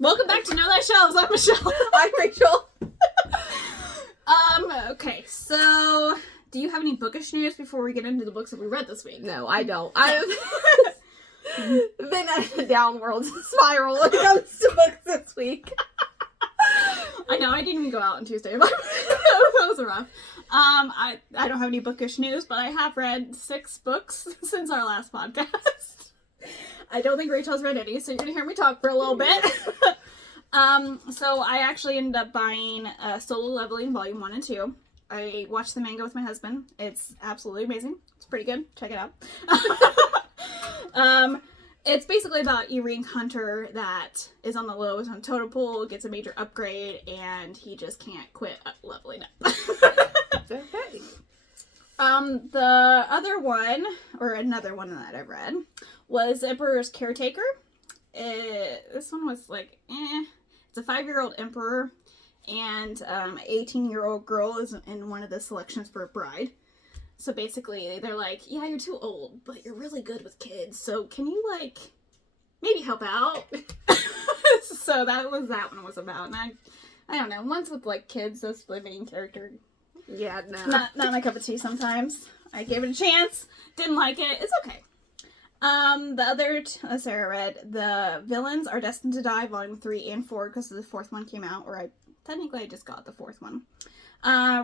Welcome back to Know Thy Shelves. I'm Michelle. I'm Rachel. Okay, so do you have any bookish news before we get into the books that we read this week? No, I don't. I've been at a downward spiral when it comes to books this week. I know, I didn't even go out on Tuesday. That was rough. I don't have any bookish news, but I have read 6 books since our last podcast. I don't think Rachel's read any, so you're going to hear me talk for a little bit. So I actually ended up buying Solo Leveling Volume 1 and 2. I watched the manga with my husband. It's absolutely amazing. It's pretty good. Check it out. It's basically about a rank hunter that is on the lowest on totem pole, gets a major upgrade, and he just can't quit leveling up. Okay. The other one, or another one that I've read, was Emperor's Caretaker. This one was like, It's a 5-year-old emperor, and an 18-year-old girl is in one of the selections for a bride. So basically, they're like, yeah, you're too old, but you're really good with kids, so can you, like, maybe help out? So that was that one was about, and I don't know, once with, like, kids, that's the main character. Yeah, no. Not my cup of tea sometimes. I gave it a chance, didn't like it, it's okay. The other, Sarah read, The Villains Are Destined to Die, Volume 3 and 4, because the 4th one came out, or I just got the 4th one.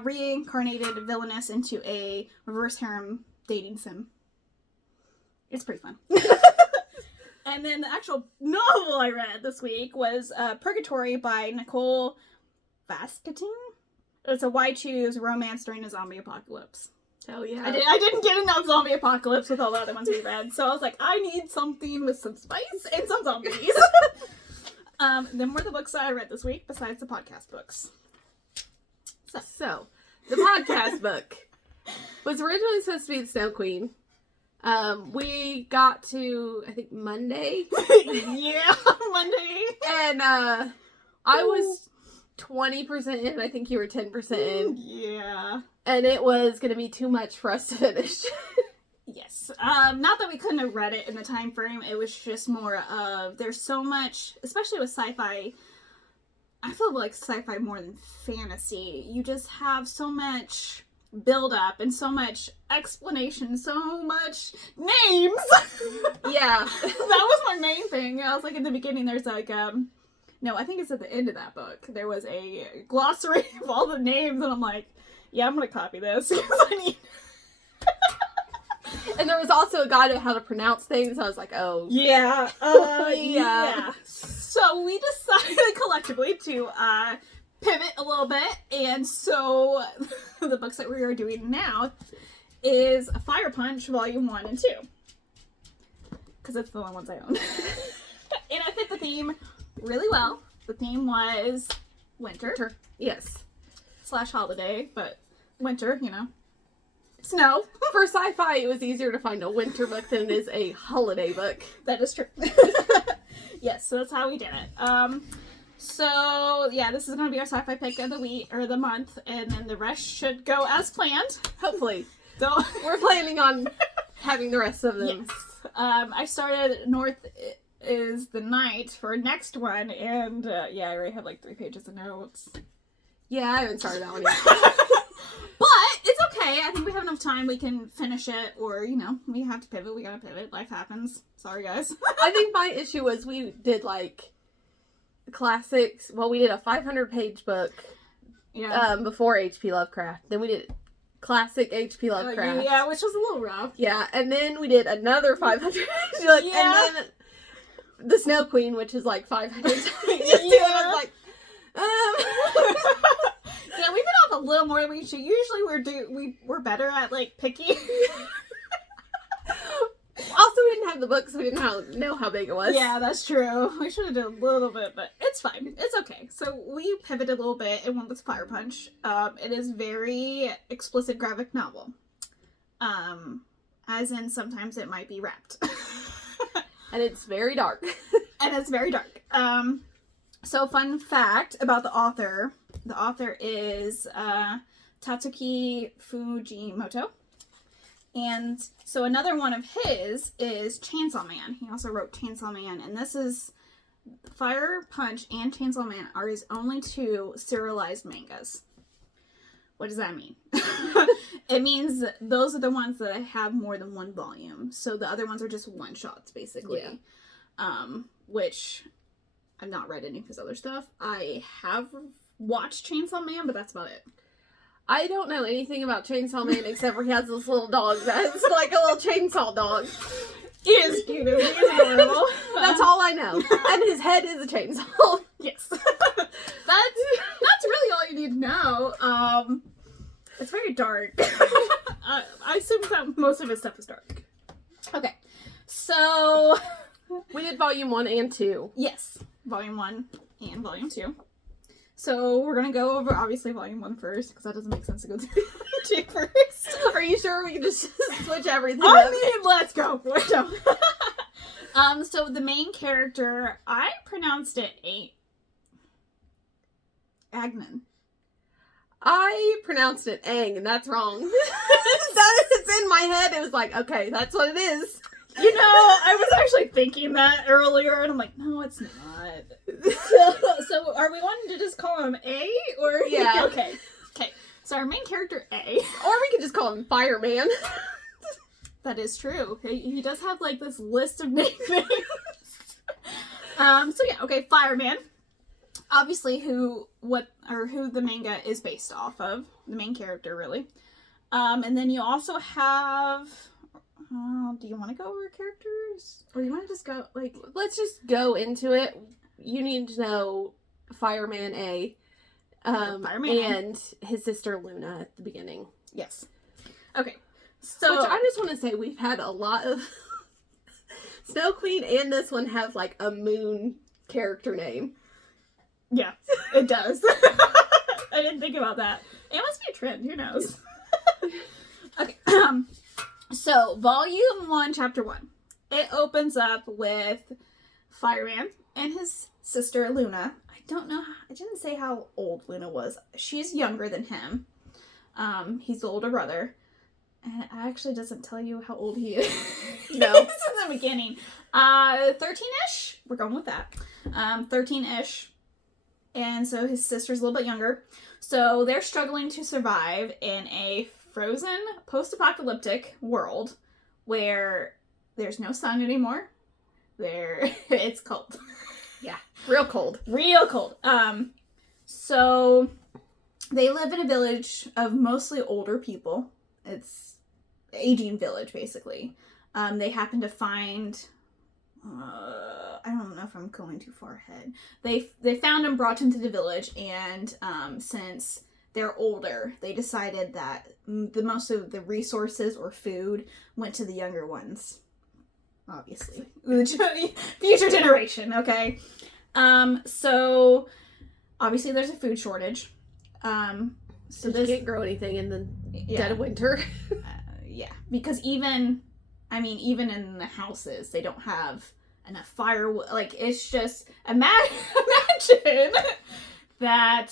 Reincarnated villainess into a reverse harem dating sim. It's pretty fun. And then the actual novel I read this week was Purgatory by Nicole Vascatin. It's a why choose romance during a zombie apocalypse. Oh, yeah. I didn't get enough zombie apocalypse with all the other ones we read, so I was like, I need something with some spice and some zombies. Then were the books that I read this week, besides the podcast books. So, the podcast book was originally supposed to be The Snow Queen. We got to, I think, Monday. Yeah, Monday. And, I was 20% in. I think you were 10% in. Yeah. And it was going to be too much for us to finish. Yes. Not that we couldn't have read it in the time frame. It was just more of, there's so much, especially with sci-fi. I feel like sci-fi more than fantasy. You just have so much build up and so much explanation, so much names. Yeah. That was my main thing. I was like, in the beginning, there's like, no, I think it's at the end of that book. There was a glossary of all the names, and I'm like, yeah, I'm gonna copy this because I need. And there was also a guide on how to pronounce things. I was like, oh. Yeah. Yeah. So we decided collectively to pivot a little bit, and so the books that we are doing now is Fire Punch Volume 1 and 2. Because it's the only ones I own. And I fit the theme really well. The theme was winter. Yes. / holiday, but winter, you know. Snow. For sci-fi, it was easier to find a winter book than it is a holiday book. That is true. Yes, so that's how we did it. So yeah, this is going to be our sci-fi pick of the week, or the month, and then the rest should go as planned. Hopefully. Don't. We're planning on having the rest of them. Yes. I started North is the Night for next one, and yeah, I already have like 3 pages of notes. Yeah, I haven't started that one yet. But it's okay. I think we have enough time. We can finish it, or, you know, we have to pivot. We gotta pivot. Life happens. Sorry, guys. I think my issue was we did, like, classics. Well, we did a 500-page book before H.P. Lovecraft. Then we did classic H.P. Lovecraft. Yeah, which was a little rough. Yeah, and then we did another 500-page book. Yeah. And then The Snow Queen, which is, like, 500 pages. Yeah. I was like, Yeah, we've been off a little more than we should. Usually we're better at, like, picking. Also, we didn't have the book, so we didn't know how big it was. Yeah, that's true. We should have done a little bit, but it's fine. It's okay. So we pivoted a little bit and went with Fire Punch. It is very explicit graphic novel. As in sometimes it might be wrapped. And it's very dark. And it's very dark. So fun fact about the author. The author is Tatsuki Fujimoto. And so another one of his is Chainsaw Man. He also wrote Chainsaw Man. And this is Fire Punch and Chainsaw Man are his only 2 serialized mangas. What does that mean? It means those are the ones that have more than 1 volume. So the other ones are just one-shots, basically. Yeah. Which I've not read any of his other stuff. I have watched Chainsaw Man, but that's about it. I don't know anything about Chainsaw Man except for he has this little dog that's like a little chainsaw dog. He is cute. He is adorable. That's all I know. And his head is a chainsaw. Yes. That's really all you need to know. It's very dark. I assume that most of his stuff is dark. Okay. So we did volume 1 and 2. Yes. Volume 1 and volume 2. So we're going to go over, obviously, volume 1 first, because that doesn't make sense to go through 2 first. Are you sure we can just switch everything I up? mean, let's go. No. So the main character, I pronounced it Agnan. I pronounced it Aang, and that's wrong. That is in my head. It was like, okay, that's what it is. You know, I was actually thinking that earlier, and I'm like, no, it's not. So are we wanting to just call him A, or yeah? Okay. So our main character A, or we could just call him Fireman. That is true. He does have like this list of nicknames. So yeah, okay, Fireman. Obviously, who the manga is based off of, the main character, really. And then you also have. Do you want to go over characters? Or you want to just go, like... Let's just go into it. You need to know Fireman A. Fireman and his sister Luna at the beginning. Yes. Okay. So... Which I just want to say, we've had a lot of... Snow Queen and this one have, like, a moon character name. Yeah, it does. I didn't think about that. It must be a trend. Who knows? Okay. So, Volume 1, Chapter 1. It opens up with Fireman and his sister, Luna. I didn't say how old Luna was. She's younger than him. He's the older brother. And it actually doesn't tell you how old he is. No. It's in the beginning. 13-ish. We're going with that. 13-ish. And so his sister's a little bit younger. So they're struggling to survive in a frozen post-apocalyptic world where there's no sun anymore. It's cold. Yeah, real cold. Real cold. So they live in a village of mostly older people. It's an aging village, basically. They happen to find I don't know if I'm going too far ahead. They found and brought him to the village, and since they're older, they decided that most of the resources or food went to the younger ones. Obviously. The future generation, okay? So, obviously there's a food shortage. So you can't grow anything in the dead of winter. Yeah, because even in the houses, they don't have enough firewood. Like, it's just, imagine that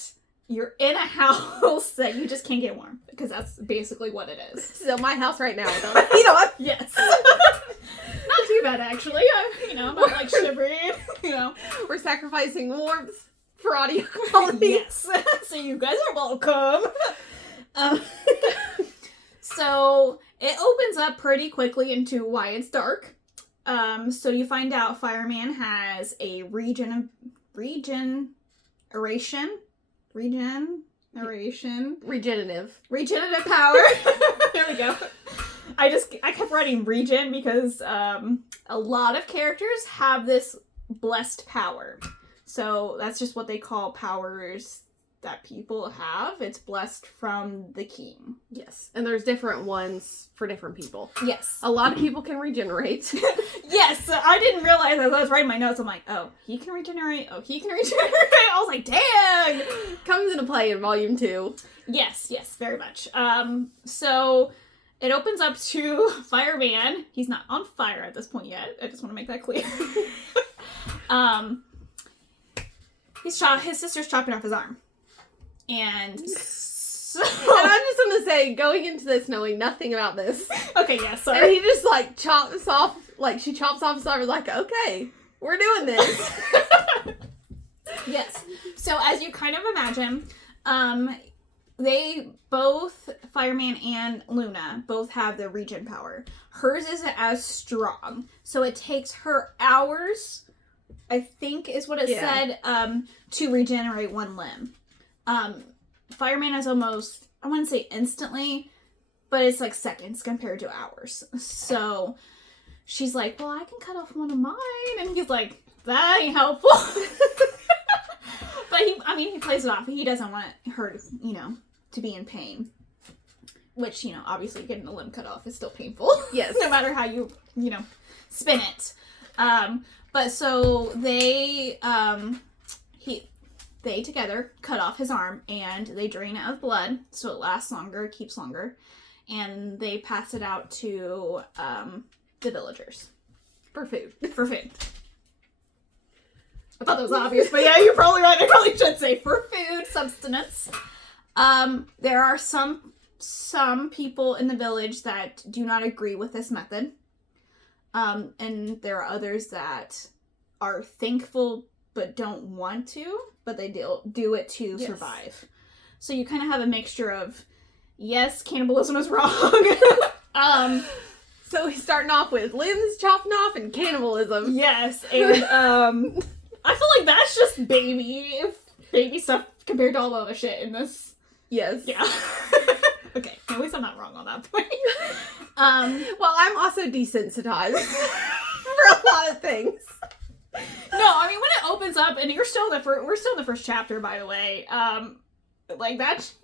you're in a house that you just can't get warm, because that's basically what it is. So my house right now, don't you know what? Yes. Not too bad, actually. I'm not like shivering. We're sacrificing warmth for audio quality. Yes. So you guys are welcome. So it opens up pretty quickly into why it's dark. So you find out Fireman has a regenerative power. There we go. I kept writing regen because a lot of characters have this blessed power. So that's just what they call powers that people have. It's blessed from the king. Yes. And there's different ones for different people. Yes. A lot of people can regenerate. Yes. I didn't realize as I was writing my notes, I'm like, oh, he can regenerate. Oh, he can regenerate. I was like, dang. Comes into play in volume 2. Yes, very much. So it opens up to Fireman. He's not on fire at this point yet. I just want to make that clear. His sister's chopping off his arm. And so... And I'm just going to say, going into this knowing nothing about this. Okay, yeah, sorry. And he just, chops off, she chops off his arm, like, okay. We're doing this. Yes. So as you kind of imagine, they both, Fireman and Luna, both have the regen power. Hers isn't as strong. So it takes her hours, I think is what it said, to regenerate one limb. Fireman is almost, I wouldn't say instantly, but it's like seconds compared to hours. So she's like, well, I can cut off one of mine. And he's like, that ain't helpful. But he plays it off. He doesn't want her to, to be in pain. Which, obviously getting a limb cut off is still painful. Yes. No matter how you, spin it. But so they together cut off his arm and they drain it of blood so it lasts longer, keeps longer. And they pass it out to the villagers. For food. I thought that was obvious, but yeah, you're probably right. I probably should say for food, sustenance. There are some people in the village that do not agree with this method. And there are others that are thankful but don't want to, but they do it to survive. So you kind of have a mixture of, yes, cannibalism is wrong. So he's starting off with limbs chopping off and cannibalism. Yes, and I feel like that's just baby stuff compared to all the other shit in this. Yes. Yeah. Okay, at least I'm not wrong on that point. Well, I'm also desensitized for a lot of things. No, I mean when it opens up, and we're still in the first chapter, by the way. Like that's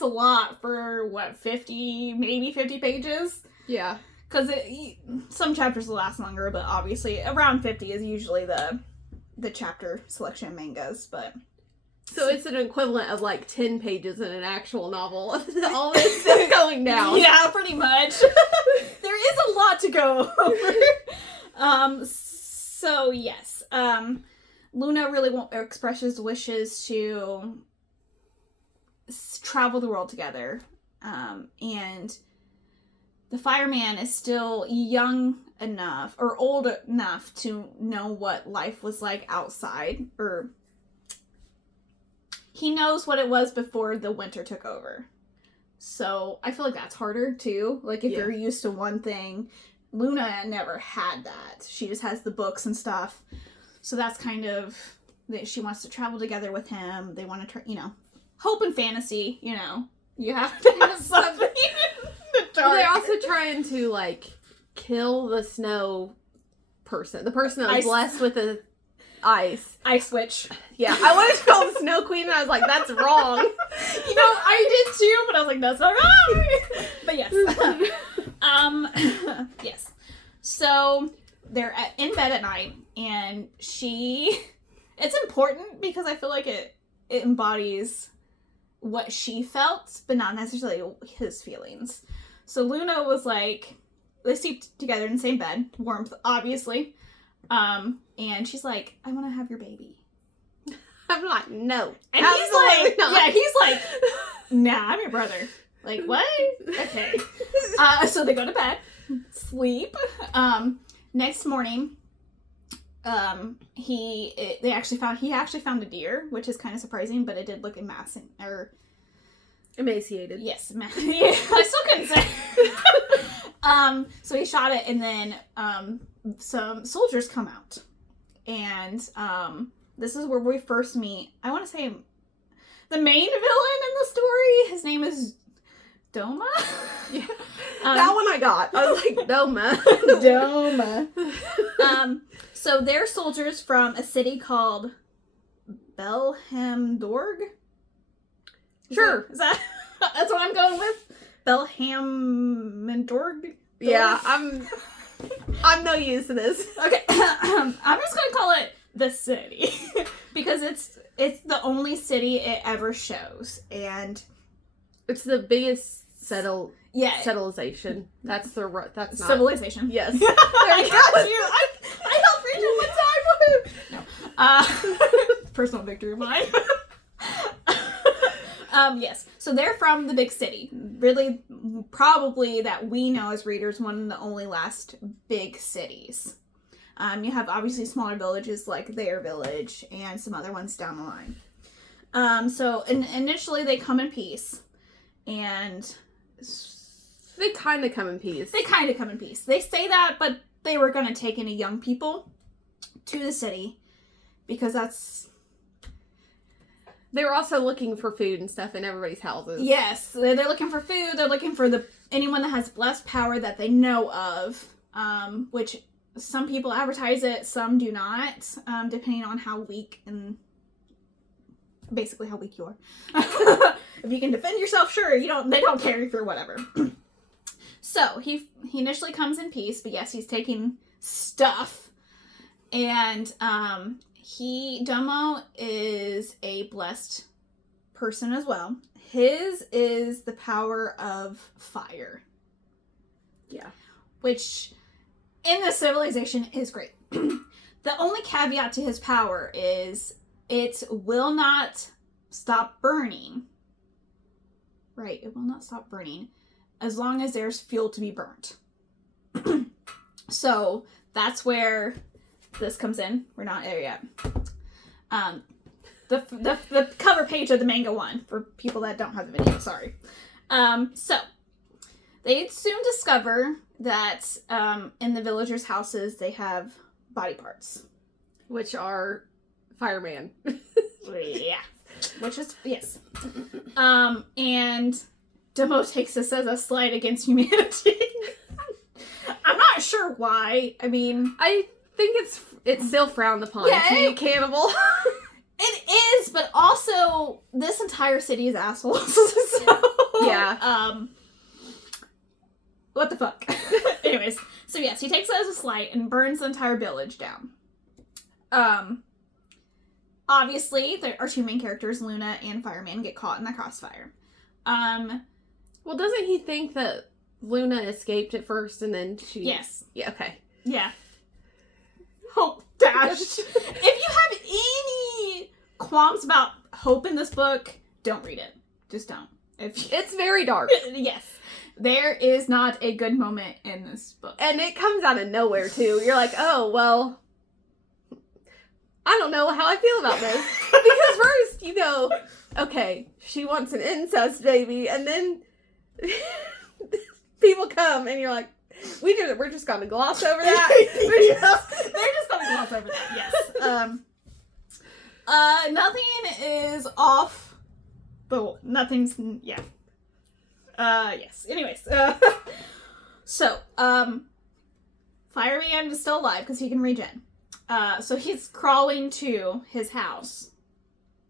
a lot for what 50 pages. Yeah. Because some chapters will last longer, but obviously around 50 is usually the chapter selection mangas, but... So it's an equivalent of like 10 pages in an actual novel. All this is going down. Yeah, pretty much. There is a lot to go over. So yes. Luna really expresses wishes to travel the world together. And the fireman is still young enough or old enough to know what life was like outside, or he knows what it was before the winter took over. So I feel like that's harder too. Like if you're used to one thing, Luna never had that. She just has the books and stuff. So that's kind of that she wants to travel together with him. They want to hope and fantasy, you have to have something. They're also trying to, like, kill the snow person. The person that was blessed with the ice. Ice witch. Yeah, I wanted to call him Snow Queen, and I was like, that's wrong. I did too, but I was like, that's not right. But yes. Yes. So, they're in bed at night, and it's important because I feel like it embodies what she felt, but not necessarily his feelings. So Luna was like, they sleep together in the same bed, warmth, obviously. And she's like, I want to have your baby. I'm like, no. And he's like, not. He's like, nah, I'm your brother. Like, what? Okay. So they go to bed, sleep. Next morning, he actually found a deer, which is kind of surprising, but it did look emaciated. Yes, yeah, I still couldn't say. So he shot it, and then some soldiers come out, and this is where we first meet. I want to say the main villain in the story. His name is Doma. Yeah, that one I got. I was like, Doma. Doma. So they're soldiers from a city called Belhamdorg. Sure. Is that that's what I'm going with? Belhamdorg? Yeah, I'm no use to this. Okay. I'm just gonna call it the city. Because it's the only city it ever shows. And it's the biggest civilization. That's not civilization. Yes. I got you. I helped Rachel one time. No. Personal victory of mine. Yes. So they're from the big city. Really, probably that we know as readers, one of the only last big cities. You have obviously smaller villages like their village and some other ones down the line. So initially they come in peace, and they kind of come in peace. They say that, but they were going to take any young people to the city because that's... They were also looking for food and stuff in everybody's houses. Yes, they're looking for food. They're looking for anyone that has blessed power that they know of, which some people advertise it, some do not, depending on how weak and basically how weak you are. If you can defend yourself, sure. They don't care if you're whatever. So he initially comes in peace, but yes, he's taking stuff, and Domo is a blessed person as well. His is the power of fire. Yeah. Which, in this civilization, is great. The only caveat to his power is it will not stop burning. Right, it will not stop burning as long as there's fuel to be burnt. So, that's where this comes in. We're not there yet. The cover page of the manga one, for people that don't have the video, sorry. So, they soon discover that in the villagers' houses, they have body parts. Which are fireman. Yeah. Which is, yes. And Domo takes this as a slight against humanity. I'm not sure why. I mean... I think it's still frowned upon to be a cannibal. It is, but also, this entire city is assholes. So, yeah. What the fuck? Anyways, so yes, he takes it as a slight and burns the entire village down. Obviously, there are two main characters, Luna and Fireman, get caught in the crossfire. Well, doesn't he think that Luna escaped at first and then she... Yes. Yeah, okay. Yeah. Oh, dash. If you have any qualms about hope in this book, don't read it. Just don't. It's very dark. Yes. There is not a good moment in this book. And it comes out of nowhere, too. You're like, oh, well... I don't know how I feel about this. Because first, you go, okay, she wants an incest baby, and then people come, and you're like, we're just gonna gloss over that. They're just gonna gloss over that, yes. Nothing is off, but nothing's, yeah. Yes. Anyways, so, Fireman is still alive, because he can regen. So he's crawling to his house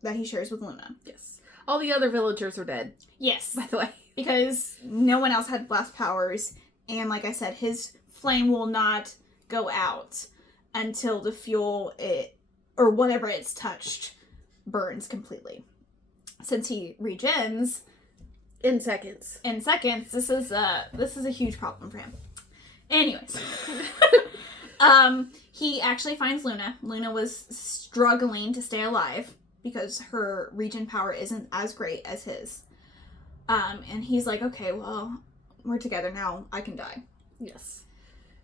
that he shares with Luna. Yes. All the other villagers are dead. Yes. By the way. Because no one else had blast powers, and like I said, his flame will not go out until the fuel, or whatever it's touched, burns completely. Since he regens... In seconds. This is a huge problem for him. Anyways. He actually finds Luna. Luna was struggling to stay alive because her regen power isn't as great as his. And he's like, okay, well, we're together now. I can die. Yes.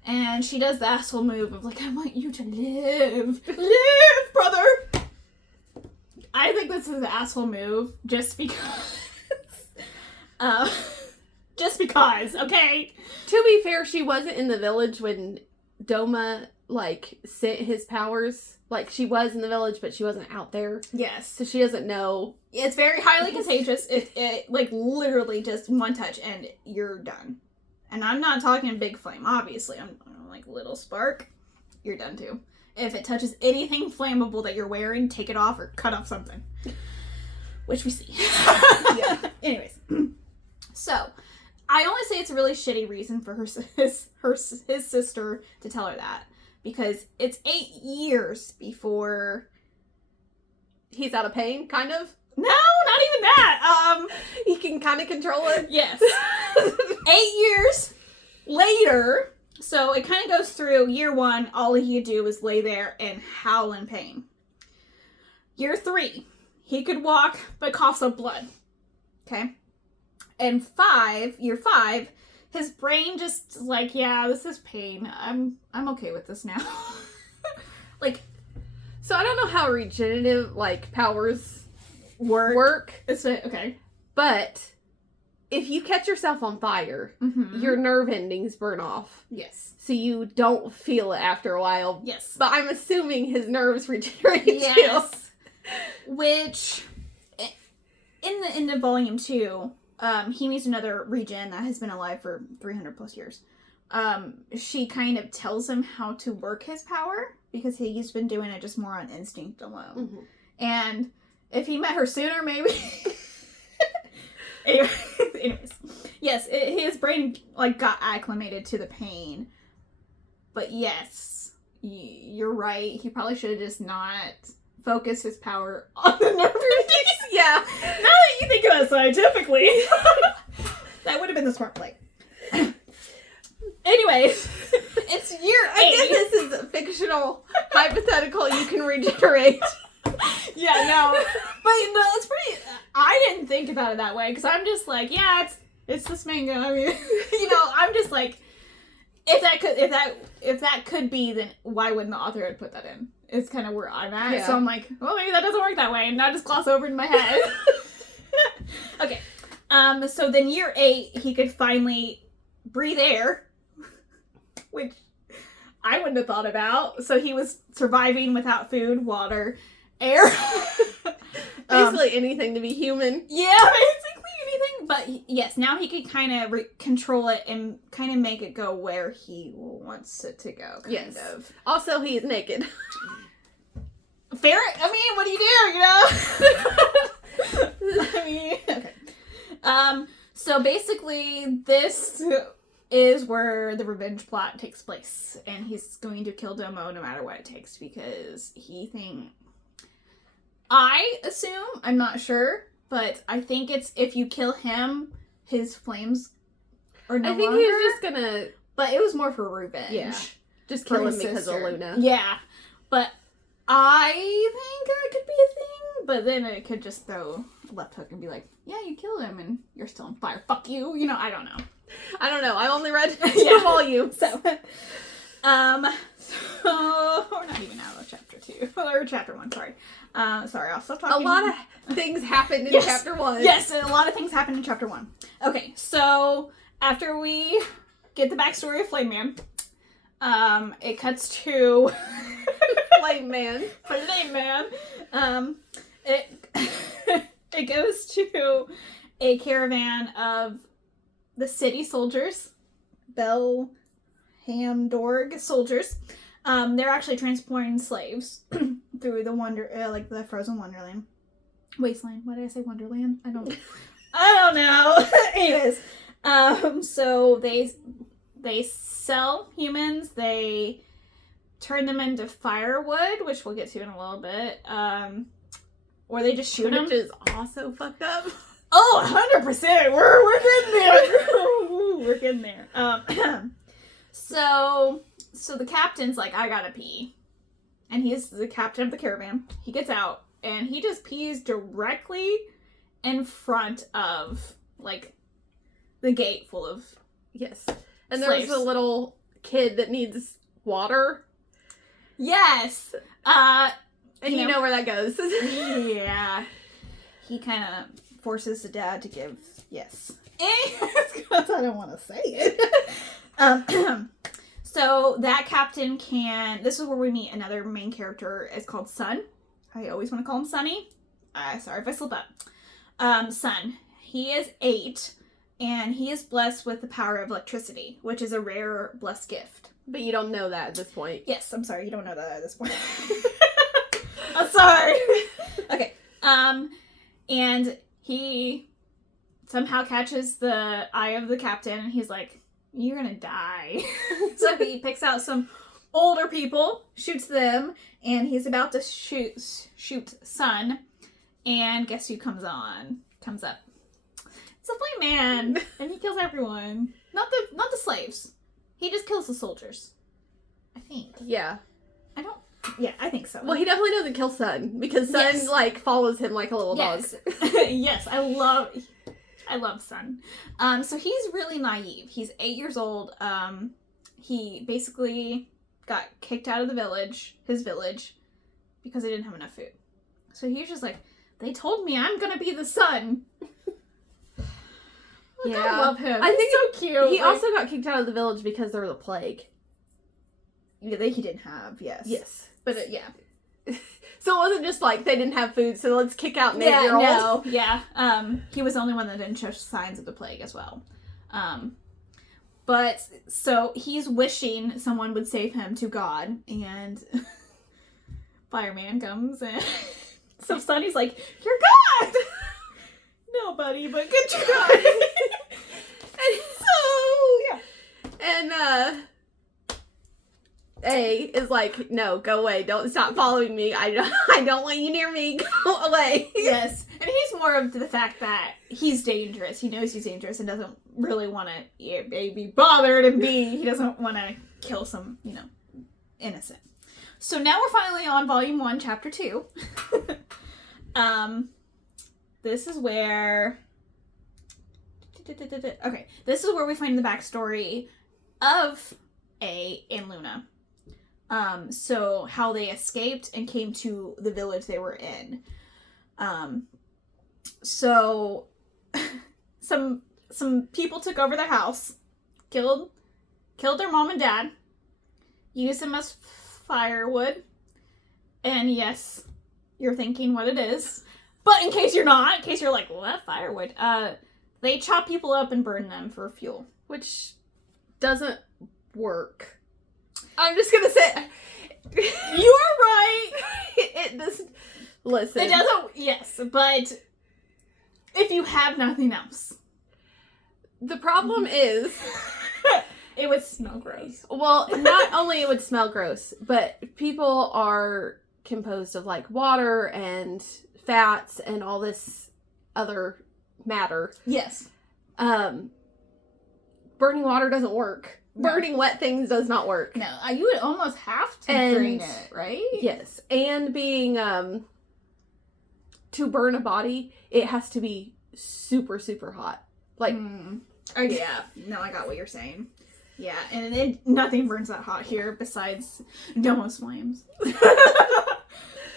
And she does the asshole move of like, I want you to live. Live, brother! I think this is an asshole move just because. Just because, okay? To be fair, she wasn't in the village when Doma, sent his powers. She was in the village, but she wasn't out there. Yes. So she doesn't know. It's very highly contagious. It literally just one touch and you're done. And I'm not talking big flame, obviously. I'm little spark. You're done too. If it touches anything flammable that you're wearing, take it off or cut off something. Which we see. Yeah. Anyways. So, I only say it's a really shitty reason for his sister to tell her that. Because it's 8 years before... He's out of pain, kind of? No, not even that! He can kind of control it? Yes. 8 years later, so it kind of goes through year 1, all he could do was lay there and howl in pain. Year 3, he could walk, but coughs up blood. Okay? And year 5, his brain just yeah, this is pain. I'm okay with this now. Like, So I don't know how regenerative, like, powers work. It's okay. But if you catch yourself on fire, your nerve endings burn off. Yes. So you don't feel it after a while. Yes. But I'm assuming his nerves regenerate Yes. too. Which, in the end of Volume 2, he meets another regen that has been alive for 300 plus years. She kind of tells him how to work his power, because he's been doing it just more on instinct alone. And if he met her sooner, maybe... Anyways, yes, his brain like got acclimated to the pain, but yes, you're right. He probably should have just not focused his power on the nerve endings. Yeah. Now that you think about it scientifically, that would have been the smart play. Anyways, it's year 8. I guess this is a fictional hypothetical you can regenerate. Yeah, no, but no, it's pretty. I didn't think about it that way, because I'm just like, yeah, it's this manga. I mean, I'm just like, if that could be, then why wouldn't the author have put that in? It's kind of where I'm at. Yeah. So I'm like, well, maybe that doesn't work that way, and I just gloss over it in my head. Okay, so then year 8, he could finally breathe air, which I wouldn't have thought about. So he was surviving without food, water, air. Basically anything to be human. Yeah, basically anything. But yes, now he can kind of control it and kind of make it go where he wants it to go. Kind of. Also, he is naked. Fair. I mean, what do you do? I mean, okay. So basically, this is where the revenge plot takes place, and he's going to kill Domo no matter what it takes, because he thinks. I assume, I'm not sure, but I think it's if you kill him, his flames are no longer. I think he was just gonna... But it was more for revenge. Yeah. Just For kill him his because of sister. Luna. Yeah. But I think that could be a thing, but then it could just throw a left hook and be like, yeah, you killed him and you're still on fire. Fuck you. I don't know. I don't know. I only read Yeah. 2 volumes. So we're not even out of chapter 2. Or chapter 1, sorry. Sorry, I'll stop talking. A lot of things happened in Yes. chapter 1. Yes, a lot of things happened in chapter 1. Okay, so after we get the backstory of Flame Man, it cuts to Flame Man. Flame Man. It goes to a caravan of the city soldiers, Belhamdorg soldiers. They're actually transporting slaves through the the frozen wonderland. Wasteland. Why did I say wonderland? I don't know. Anyways, so they sell humans, they turn them into firewood, which we'll get to in a little bit. Or they just shoot them. Which is also fucked up. Oh, 100%. We're getting there. We're getting there. So the captain's like, I gotta pee. And he's the captain of the caravan. He gets out and he just pees directly in front of, like, the gate full of Yes. And slaves. there's a little kid that needs water. Yes. And you know where that goes. Yeah. He kind of forces the dad to give yes. Because I don't want to say it. So that captain this is where we meet another main character. It's called Sun. I always want to call him Sunny. Sorry if I slip up. Sun. He is 8, and he is blessed with the power of electricity, which is a rare blessed gift. But you don't know that at this point. Yes, I'm sorry, you don't know that at this point. I'm sorry. Okay. And he somehow catches the eye of the captain, and he's like, you're gonna die. So he picks out some older people, shoots them, and he's about to shoot Sun, and guess who comes up? It's a Flame Man, and he kills everyone. Not the slaves. He just kills the soldiers. I think. Yeah. Yeah, I think so. Well, he definitely doesn't kill Sun, because Sun, Yes. follows him like a little dog. Yes, I love Sun. So he's really naive. He's 8 years old. He basically got kicked out of the village, his village, because they didn't have enough food. So he was just like, they told me I'm gonna be the sun. Yeah. I love him. I think He's so cute. He also got kicked out of the village because there was a plague. Yeah, he didn't have, yes. Yes. But yeah. So it wasn't just like they didn't have food, so let's kick out an 8-year-old. No, yeah. He was the only one that didn't show signs of the plague as well. But so he's wishing someone would save him to God, and Fireman comes, and so Sunny's like, "You're God." No, buddy, but good to God. And so yeah, And A is like, no, go away. Don't stop following me. I don't want you near me. Go away. yes, and he's more of the fact that he's dangerous. He knows he's dangerous and doesn't really want to A, be bothered, and B, he doesn't want to kill some, innocent. So now we're finally on Volume 1, Chapter 2. This is where... Okay, this is where we find the backstory of A and Luna. So how they escaped and came to the village they were in. So some people took over their house, killed their mom and dad, used them as firewood, and yes, you're thinking what it is. But in case you're not, in case you're like, what, firewood? They chop people up and burn them for fuel. Which doesn't work. I'm just gonna say... You are right! Listen. It doesn't... Yes, but if you have nothing else. The problem is... It would smell gross. Well, not only it would smell gross, but people are composed of, like, water and fats and all this other matter. Yes. Burning water doesn't work. No. Burning wet things does not work. No, you would almost have to drain it, right? Yes. And being, to burn a body, it has to be super, super hot. Like... Oh, yeah. No, I got what you're saying. Yeah, and nothing burns that hot here besides Domo's flames.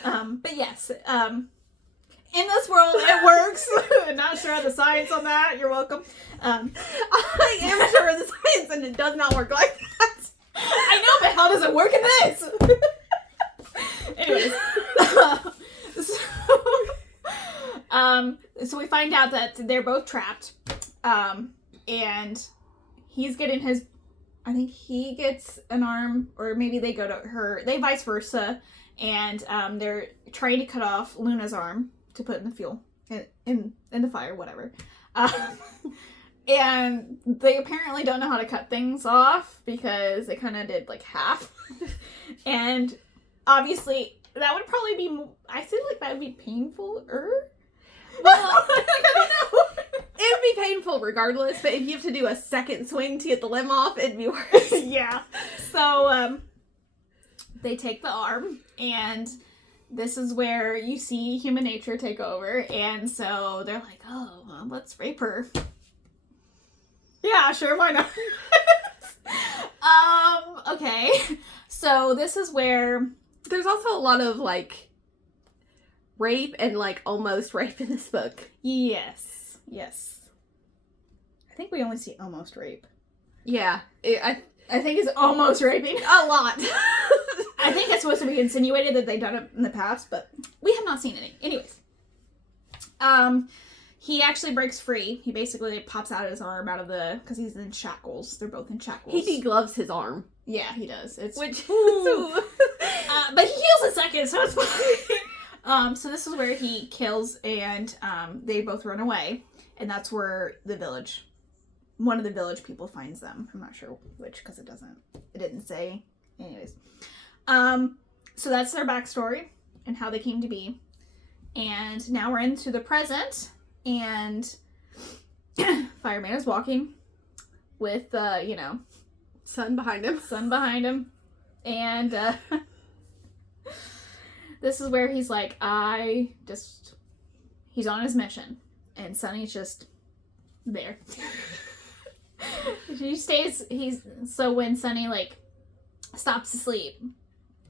But yes, in this world, it works. Not sure of the science on that. You're welcome. I am sure of the science, and it does not work like that. I know, but how does it work in this? Anyways. So we find out that they're both trapped. And he's getting his... I think he gets an arm, or maybe they go to her... They vice versa. And they're trying to cut off Luna's arm to put in the fuel. In the fire, whatever. And they apparently don't know how to cut things off, because they kind of did, like, half. And obviously, that would probably be... I feel like that would be painful-er. Well, I don't know. It would be painful regardless, but if you have to do a second swing to get the limb off, it'd be worse. Yeah. So, they take the arm, and this is where you see human nature take over, and so they're like, oh, well, let's rape her. Yeah, sure, why not? Okay. So this is where... There's also a lot of, like, rape and, like, almost rape in this book. Yes. I think we only see almost rape. Yeah. I think it's almost raping. A lot. I think it's supposed to be insinuated that they've done it in the past, but we have not seen any. Anyways. He actually breaks free. He basically pops out his arm out of the... Because he's in shackles. They're both in shackles. He degloves his arm. Yeah, he does. But he heals a second, so it's fine. So this is where he kills, and they both run away. And that's where one of the village people finds them. I'm not sure which, because it didn't say. Anyways. So that's their backstory and how they came to be. And now we're into the present, and Fireman is walking with, sun behind him. And this is where he's like, he's on his mission. And Sunny's just there. So when Sunny, stops to sleep,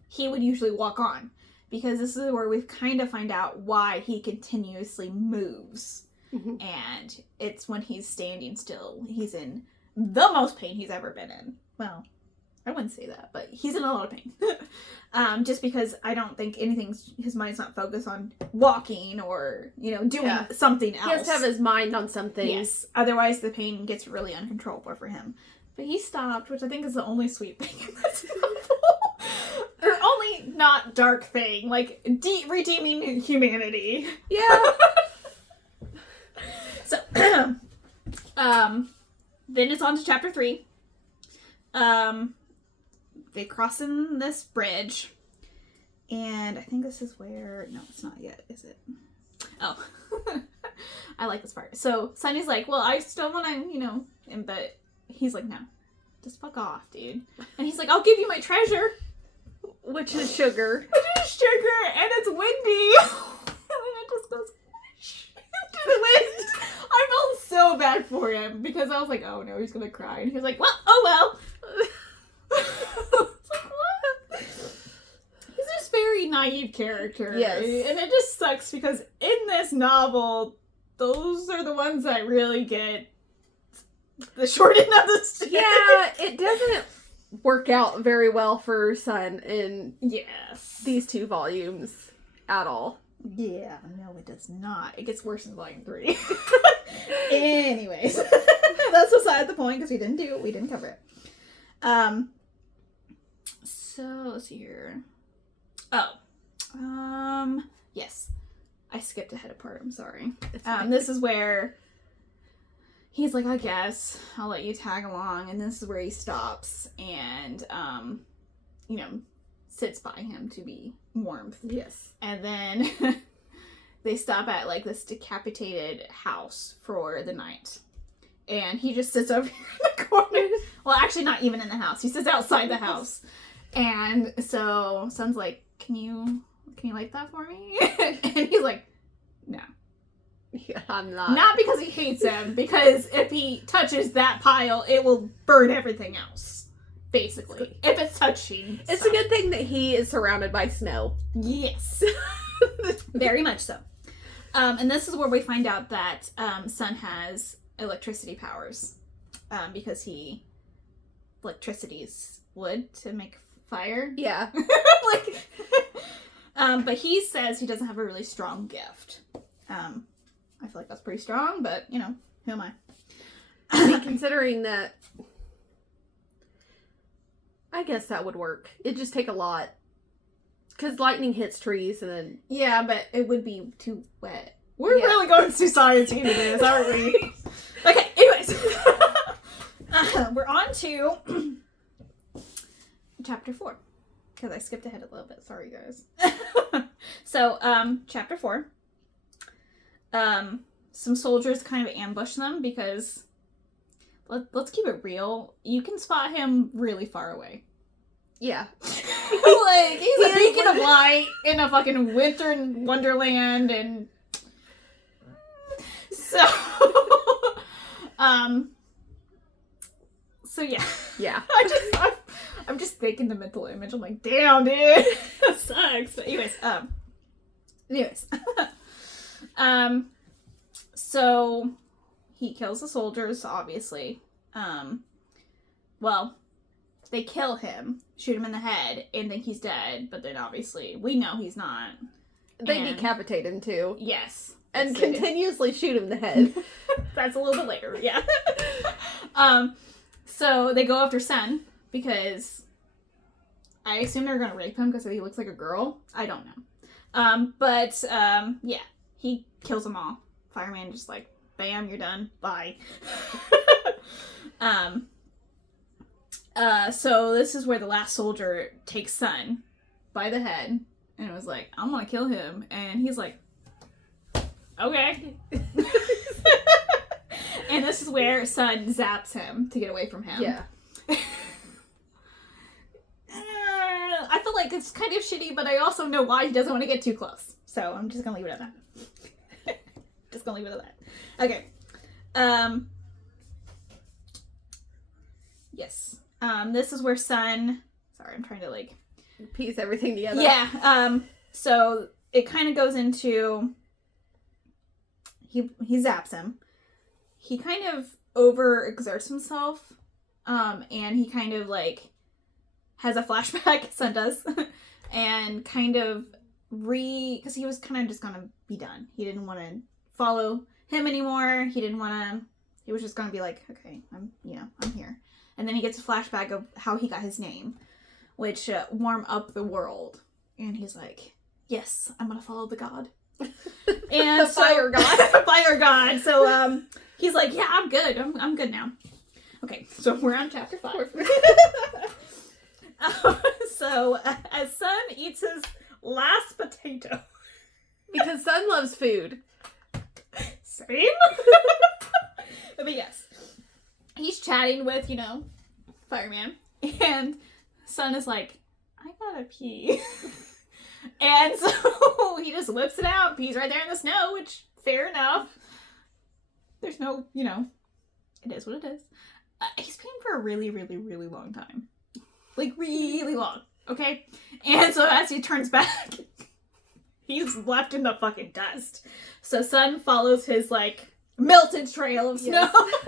he would usually walk on. Because this is where we kind of find out why he continuously moves. Mm-hmm. And it's when he's standing still. He's in the most pain he's ever been in. Well, I wouldn't say that, but he's in a lot of pain. Just because I don't think his mind's not focused on walking or, doing something else. He has to have his mind on something. Yes. Otherwise, the pain gets really uncontrollable for him. But he stopped, which I think is the only sweet thing in this novel. Or only not dark thing. Like, redeeming humanity. Yeah. So, then it's on to chapter 3. They cross in this bridge, and I think this is where, no, it's not yet, is it? Oh, I like this part. So Sunny's like, well, I still want to, but he's like, no, just fuck off, dude. And he's like, I'll give you my treasure. Which is sugar. Which is sugar, and it's windy. And then it just goes into the wind. I felt so bad for him, because I was like, oh no, he's gonna cry. And he was like, well, oh well. It's like, what? He's just very naive character. Yes. And it just sucks because in this novel, those are the ones that really get the short end of the stick. Yeah, it doesn't work out very well for Sun in these 2 volumes at all. Yeah, no, it does not. It gets worse in volume 3. Anyways, that's beside the point because we didn't cover it. So let's see here. Oh, yes, I skipped ahead a part. I'm sorry. This is where he's like, I guess I'll let you tag along, and this is where he stops and sits by him to be warmth. Yes. And then they stop at like this decapitated house for the night. And he just sits over here in the corner. Well, actually not even in the house. He sits outside the house. And so Sun's like, Can you light that for me? And he's like, no. Yeah, I'm not. Not because he hates him, because if he touches that pile, it will burn everything else. Basically. If it's touching. It's stuff. a good thing that he is surrounded by snow. Yes. Very much so. And this is where we find out that Sun has electricity powers. Because electricity's wood to make fire. Yeah. But he says he doesn't have a really strong gift. I feel like that's pretty strong, but, who am I? I mean, considering that, I guess that would work. It'd just take a lot. Because lightning hits trees and then... Yeah, but it would be too wet. We're really going to science into this, aren't we? Okay, anyways. We're on to chapter 4. Because I skipped ahead a little bit. Sorry, guys. So, chapter 4. Some soldiers kind of ambush them because, let's keep it real, you can spot him really far away. Yeah. Like, he's a beacon of light in a fucking winter wonderland, and so, so yeah. Yeah. I'm just thinking the mental image. I'm like, damn, dude, that sucks. But anyways, so he kills the soldiers, obviously. Well, they kill him, shoot him in the head, and think he's dead, but then obviously we know he's not. They decapitate him too. Yes. And continuously shoot him in the head. That's a little bit later, yeah. So they go after Sun, because I assume they're gonna rape him because he looks like a girl. I don't know. But yeah, he kills them all. Fireman just like, bam, you're done. Bye. So this is where the last soldier takes Sun by the head and was like, I'm gonna kill him. And he's like, okay. And this is where Sun zaps him to get away from him. Yeah. I feel like it's kind of shitty, but I also know why he doesn't want to get too close. So I'm just gonna leave it at that. Just gonna leave it at that. Okay. Yes. This is where Sun Sorry, I'm trying to like piece everything together. Yeah. So it kind of goes into he zaps him. He kind of overexerts himself, and he kind of like has a flashback. Sun does, and kind of because he was kind of just gonna be done. He didn't want to follow him anymore. He didn't want to. He was just gonna be like, okay, I'm here. And then he gets a flashback of how he got his name, which warm up the world. And he's like, yes, I'm gonna follow the god. And the fire god. Fire god. So he's like, yeah, I'm good. I'm good now. Okay, so we're on chapter 5. So as Sun eats his last potato. Because Sun loves food. Same. But yes. He's chatting with, Fireman. And Sun is like, I gotta pee. And so he just whips it out, pees right there in the snow, which, fair enough. There's no, it is what it is. He's peeing for a really, really, really long time. Like, really long, okay? And so as he turns back, he's left in the fucking dust. So Sun follows his, like, melted trail of snow. Yes.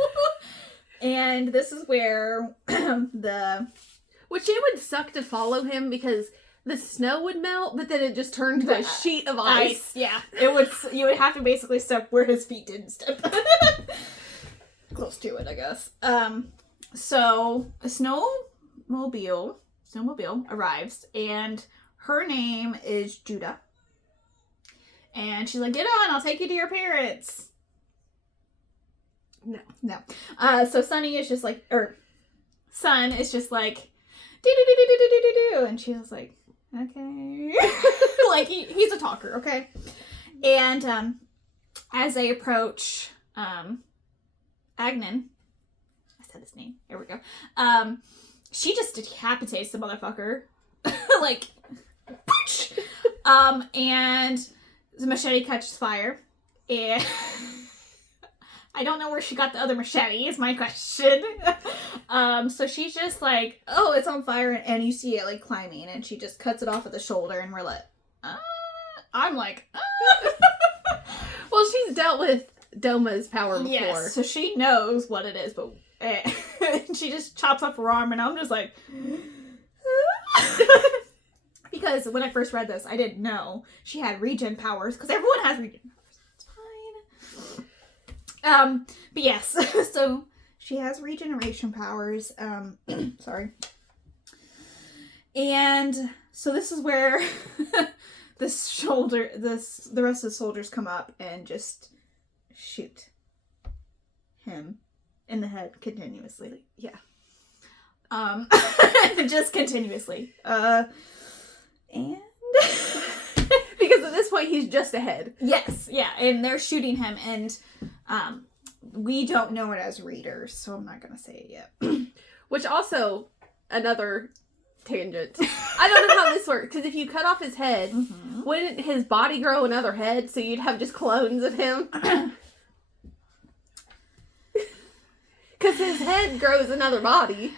And this is where Which it would suck to follow him because the snow would melt, but then it just turned to a sheet of ice. Yeah. It would. You would have to basically step where his feet didn't step. Close to it, I guess. So a snowmobile arrives, and her name is Judah. And she's like, get on, I'll take you to your parents. No. So Sun is just like, do, and she's like, okay. Like, he's a talker, okay? And, as they approach, Agnan, I said his name, here we go, she just decapitates the motherfucker, like, and the machete catches fire, and I don't know where she got the other machete, is my question. So she's just like, oh, it's on fire, and you see it, like, climbing, and she just cuts it off at the shoulder, and we're like, I'm like, Well, she's dealt with Doma's power before. Yes, so she knows what it is, but she just chops off her arm, and I'm just like, because when I first read this, I didn't know she had regen powers, because everyone has regen powers. It's fine. But yes, so she has regeneration powers, sorry. And so this is where the rest of the soldiers come up and just shoot him in the head continuously. Yeah. Just continuously. And because at this point he's just ahead. Yes, yeah, and they're shooting him, and we don't know it as readers, so I'm not gonna say it yet. Which also, another tangent. I don't know how this works, because if you cut off his head, wouldn't his body grow another head, so you'd have just clones of him? Because his head grows another body.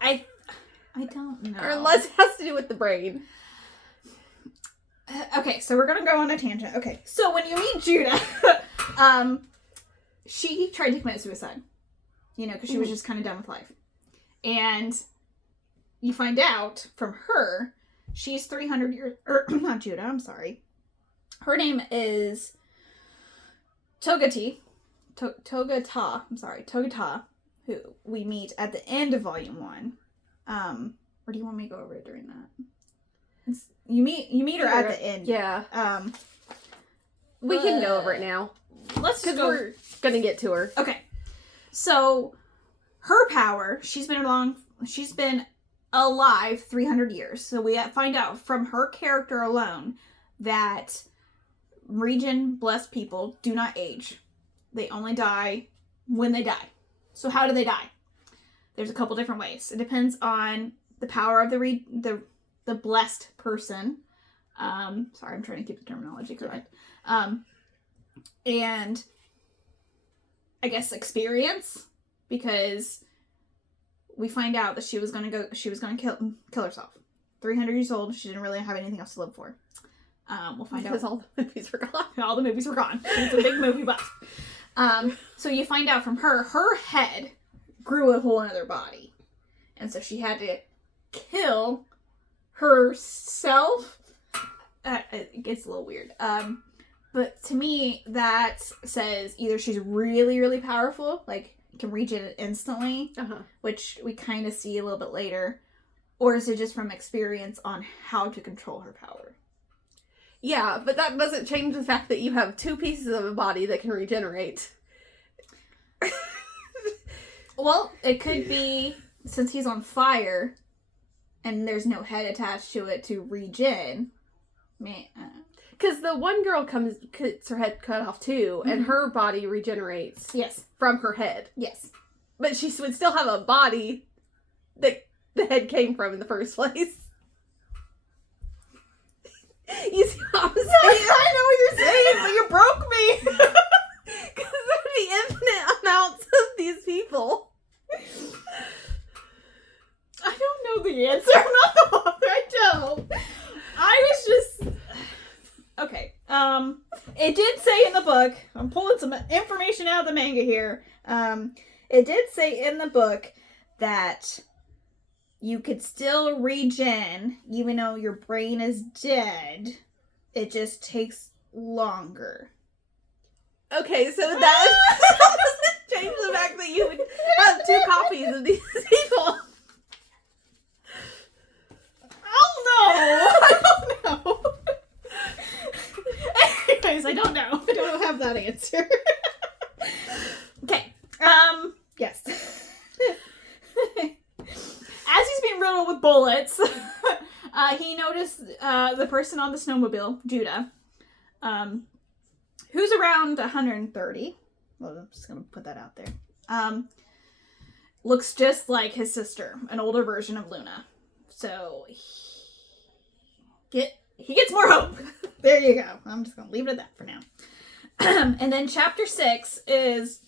I don't know. Or unless it has to do with the brain. Okay, so we're gonna go on a tangent. Okay, so when you meet Judah, she tried to commit suicide. Because she was just kind of done with life. And you find out from her, she's 300 years... not Judah, I'm sorry. Her name is Togata, who we meet at the end of Volume 1. Or do you want me to go over it during that? You meet her at the end. Yeah. We can go over it now. Let's just go. We're gonna get to her. Okay. So, her power, she's been alive 300 years. So we find out from her character alone that Regen blessed people do not age. They only die when they die. So how do they die? There's a couple different ways. It depends on the power of the blessed person. Sorry, I'm trying to keep the terminology correct. And I guess experience, because we find out that she was gonna kill herself. 300 years old. She didn't really have anything else to live for. We'll find because out. all the movies were gone. All the movies were gone. She's a big movie buff. So you find out from her head grew a whole other body. And so she had to kill herself. It gets a little weird. But to me, that says either she's really, really powerful, like can reach it instantly, which we kind of see a little bit later, or is it just from experience on how to control her power? Yeah, but that doesn't change the fact that you have 2 pieces of a body that can regenerate. Well, it could be, since he's on fire, and there's no head attached to it to regen. Because the one girl gets her head cut off too, and her body regenerates. Yes. From her head. Yes. But she would still have a body that the head came from in the first place. You see what I'm saying? I know what you're saying, but you broke me. Because there'd be infinite amounts of these people. I don't know the answer. I'm not the author. I don't. I was just... Okay. It did say in the book, I'm pulling some information out of the manga here. It did say in the book that you could still regen even though your brain is dead. It just takes longer. Okay, so that doesn't change the fact that you would have 2 copies of these people. I don't know. Anyways, I don't know. I don't have that answer. Okay. Yes. As he's being riddled with bullets, he noticed the person on the snowmobile, Judah, who's around 130. Well, I'm just gonna put that out there. Looks just like his sister, an older version of Luna. So he gets more hope. There you go. I'm just gonna leave it at that for now. And then chapter 6 is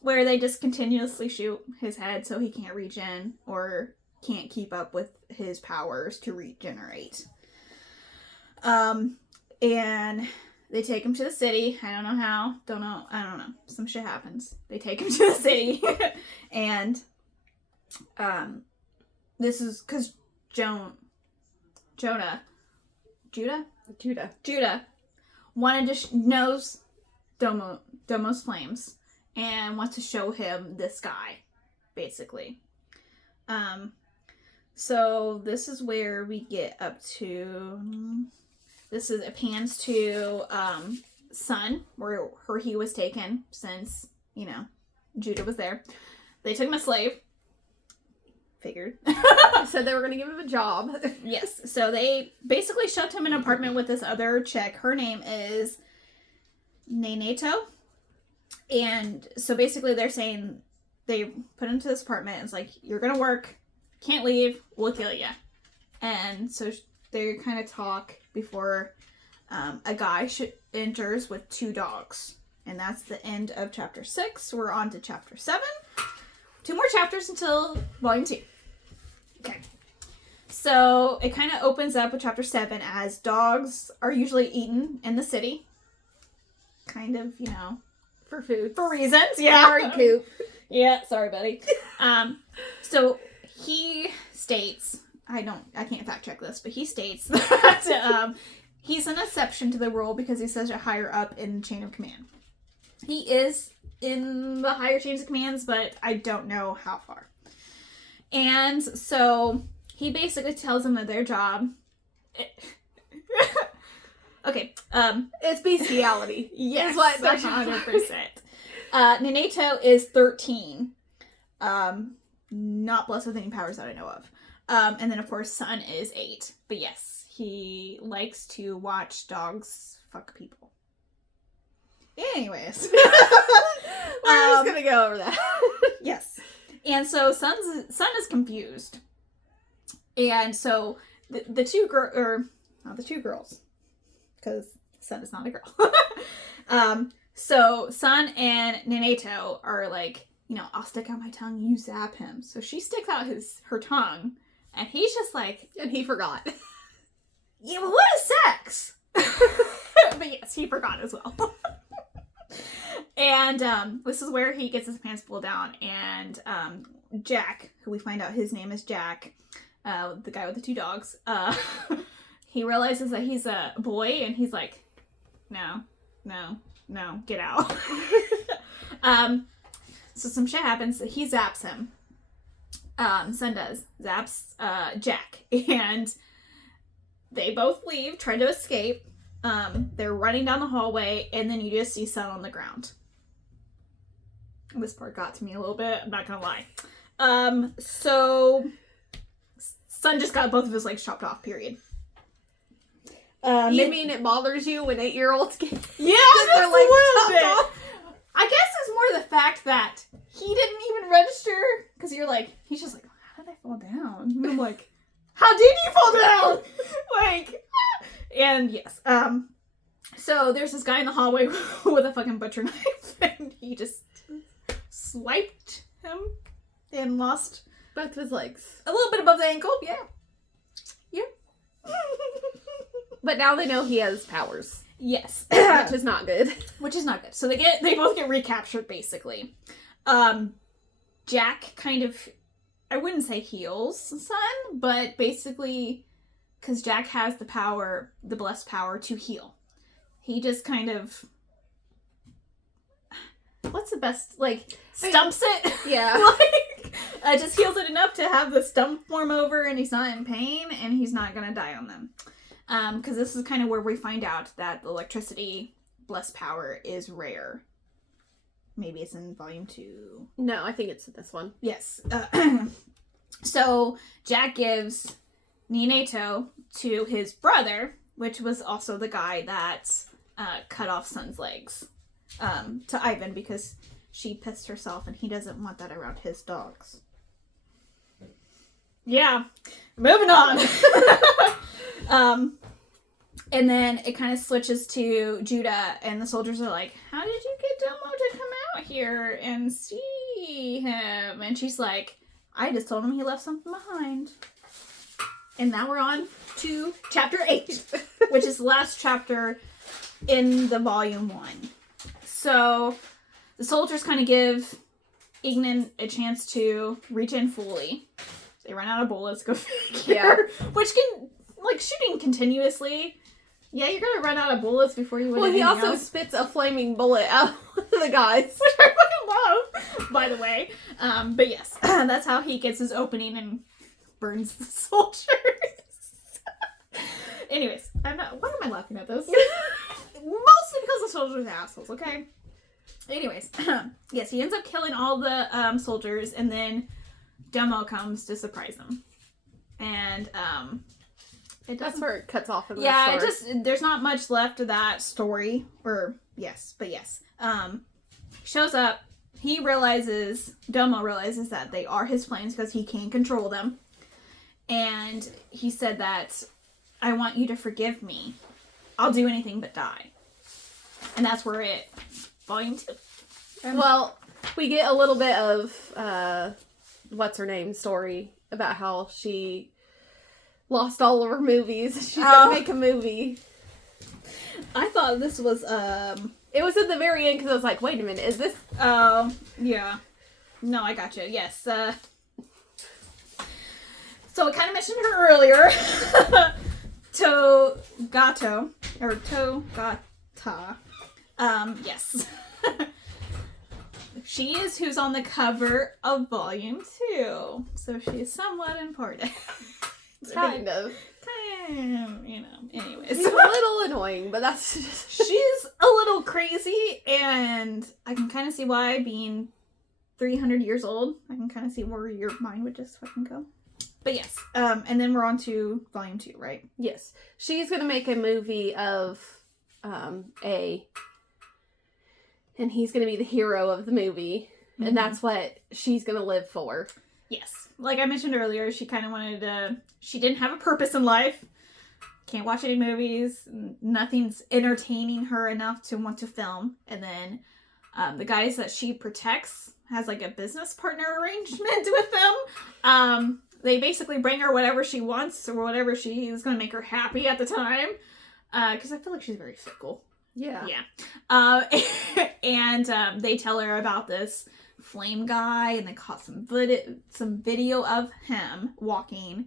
where they just continuously shoot his head so he can't regen or can't keep up with his powers to regenerate. And they take him to the city. I don't know how. I don't know. Some shit happens. They take him to the city. And this is because Judah wanted to knows Domo's flames and wants to show him this guy, basically. So this is where we get up to. It pans to Sun, where he was taken since Judah was there. They took him as slave. Figured. Said they were going to give him a job. Yes. So they basically shoved him in an apartment with this other chick. Her name is Neneto. And so basically they're saying they put him to this apartment. It's like, you're going to work. Can't leave. We'll kill you. And so they kind of talk before a guy enters with 2 dogs. And that's the end of chapter 6. We're on to chapter 7. 2 more chapters until volume 2. Okay. So it kind of opens up with chapter 7 as dogs are usually eaten in the city. Kind of, for food. For reasons. Yeah. Sorry, Coop. Yeah, sorry, buddy. So he states, I can't fact check this, but he states that he's an exception to the rule because he's such a higher up in chain of command. He is in the higher chains of commands, but I don't know how far. And so he basically tells them that their job. Okay. It's bestiality. Yes, is what 100%. Neneto is 13. Not blessed with any powers that I know of. And then of course Sun is 8. But yes, he likes to watch dogs fuck people. Anyways. We're just gonna go over that. Yes. And so Sun is confused. And so the 2 girls, because Sun is not a girl. So Sun and Neneto are like, I'll stick out my tongue, you zap him. So she sticks out her tongue, and he's just like... And he forgot. Yeah, but what is sex? But yes, he forgot as well. And this is where he gets his pants pulled down, and Jack, who we find out his name is Jack, the guy with the 2 dogs, he realizes that he's a boy, and he's like, no, get out. So some shit happens, he zaps him. Son does, zaps Jack, and they both leave, try to escape. They're running down the hallway, and then you just see Son on the ground. This part got to me a little bit, I'm not gonna lie. So Son just got both of his legs chopped off, period. You mean it bothers you when 8-year-olds get Yeah, their just a legs little chopped bit. off? I guess it's more the fact that he didn't even register, because you're like, he's just like, how did I fall down? And I'm like, how did you fall down? Like, and yes, so there's this guy in the hallway with a fucking butcher knife, and he just swiped him and lost Both of his legs. a little bit above the ankle. Yeah. But now they know he has powers. Yes. Which is not good. Which is not good. So they both get recaptured, basically. Jack kind of, I wouldn't say heals Son, but basically, because Jack has the power, the blessed power to heal. He just kind of, what's the best, like, stumps it? Yeah. Like, just heals it enough to have the stump form over, and he's not in pain, and he's not gonna die on them. Because this is kind of where we find out that the electricity blessed power is rare. Maybe it's in volume 2. No, I think it's this one. Yes. So Jack gives Minato to his brother, which was also the guy that cut off Son's legs, to Ivan, because she pissed herself and he doesn't want that around his dogs. Yeah. Moving on. And then it kind of switches to Judah, and the soldiers are like, how did you get Domo to come out here and see him? And she's like, I just told him he left something behind. And now we're on to chapter 8, which is the last chapter in the volume 1. So the soldiers kind of give Ignan a chance to reach in fully. They run out of bullets, go figure. Yeah. Which can, like, shooting continuously. Yeah, you're gonna run out of bullets before you win. Well, he also else. spits a flaming bullet out of the guys. Which I fucking love, by the way. But yes, that's how he gets his opening and burns the soldiers. Anyways, why am I laughing at this? Mostly because the soldiers are assholes, okay? Anyways, yes, he ends up killing all the soldiers, and then Domo comes to surprise him. And That's where it cuts off in the yeah, story. there's not much left of that story. Shows up. Domo realizes that they are his flames because he can control them. And he said that, I want you to forgive me. I'll do anything but die. And that's where volume 2. Well, we get a little bit of, what's her name story about how she lost all of her movies. She's gonna make a movie. I thought this was, It was at the very end because I was like, wait a minute, is this... Oh, yeah. No, I gotcha. Yes. So I kind of mentioned her earlier. Togata. Yes. She is who's on the cover of volume 2. So she is somewhat important. Kind of. Anyways. She's a little annoying, but that's just... She's a little crazy, and I can kind of see why, being 300 years old, I can kind of see where your mind would just fucking go. But yes, and then we're on to volume 2, right? Yes. She's gonna make a movie of and he's gonna be the hero of the movie, Mm-hmm. and that's what she's gonna live for. Yes. Like I mentioned earlier, she kind of wanted to... She didn't have a purpose in life. Can't watch any movies. Nothing's entertaining her enough to want to film. And then The guys that she protects has like a business partner arrangement with them. They basically bring her whatever she wants or whatever she is going to make her happy at the time. Because I feel like she's very fickle. Yeah. Yeah. And they tell her about this flame guy, and they caught some video of him walking,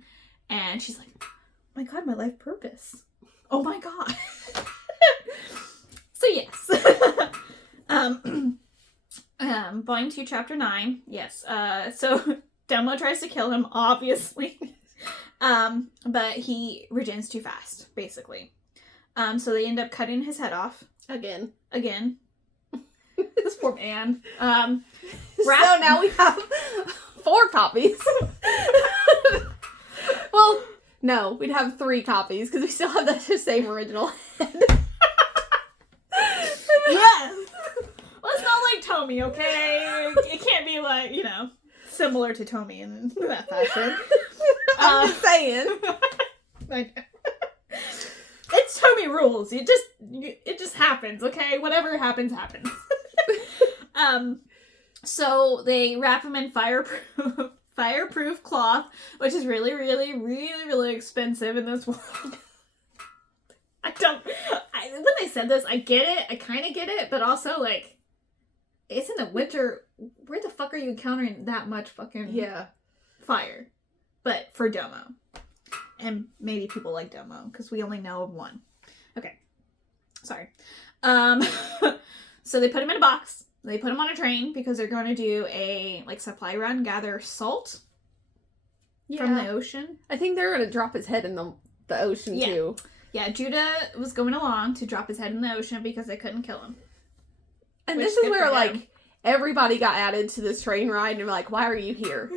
and she's like, oh my god, my life purpose. Oh my god. So yes. Volume 2, Chapter 9. Yes. So Domo tries to kill him, obviously. But he regens too fast, basically. So they end up cutting his head off. Again. This poor man. So now we have 4 copies. Well, no, we'd have 3 copies because we still have the same original head. Yes. Well, it's not like Tomy, okay? It can't be like, similar to Tomy in that fashion. I'm just saying. I know. It's Tomy rules. It just happens, okay? Whatever happens. So they wrap him in fireproof cloth, which is really, really, really, really expensive in this world. When they said this, I get it. I kind of get it, but also, like, it's in the winter. Where the fuck are you encountering that much fucking fire? But for Domo. And maybe people like Domo, because we only know of one. Okay. Sorry. So they put him in a box. They put him on a train because they're going to do a, supply run, gather salt from the ocean. I think they're going to drop his head in the ocean, too. Yeah, Judah was going along to drop his head in the ocean because they couldn't kill him. And this is where, everybody got added to this train ride, and they're like, why are you here?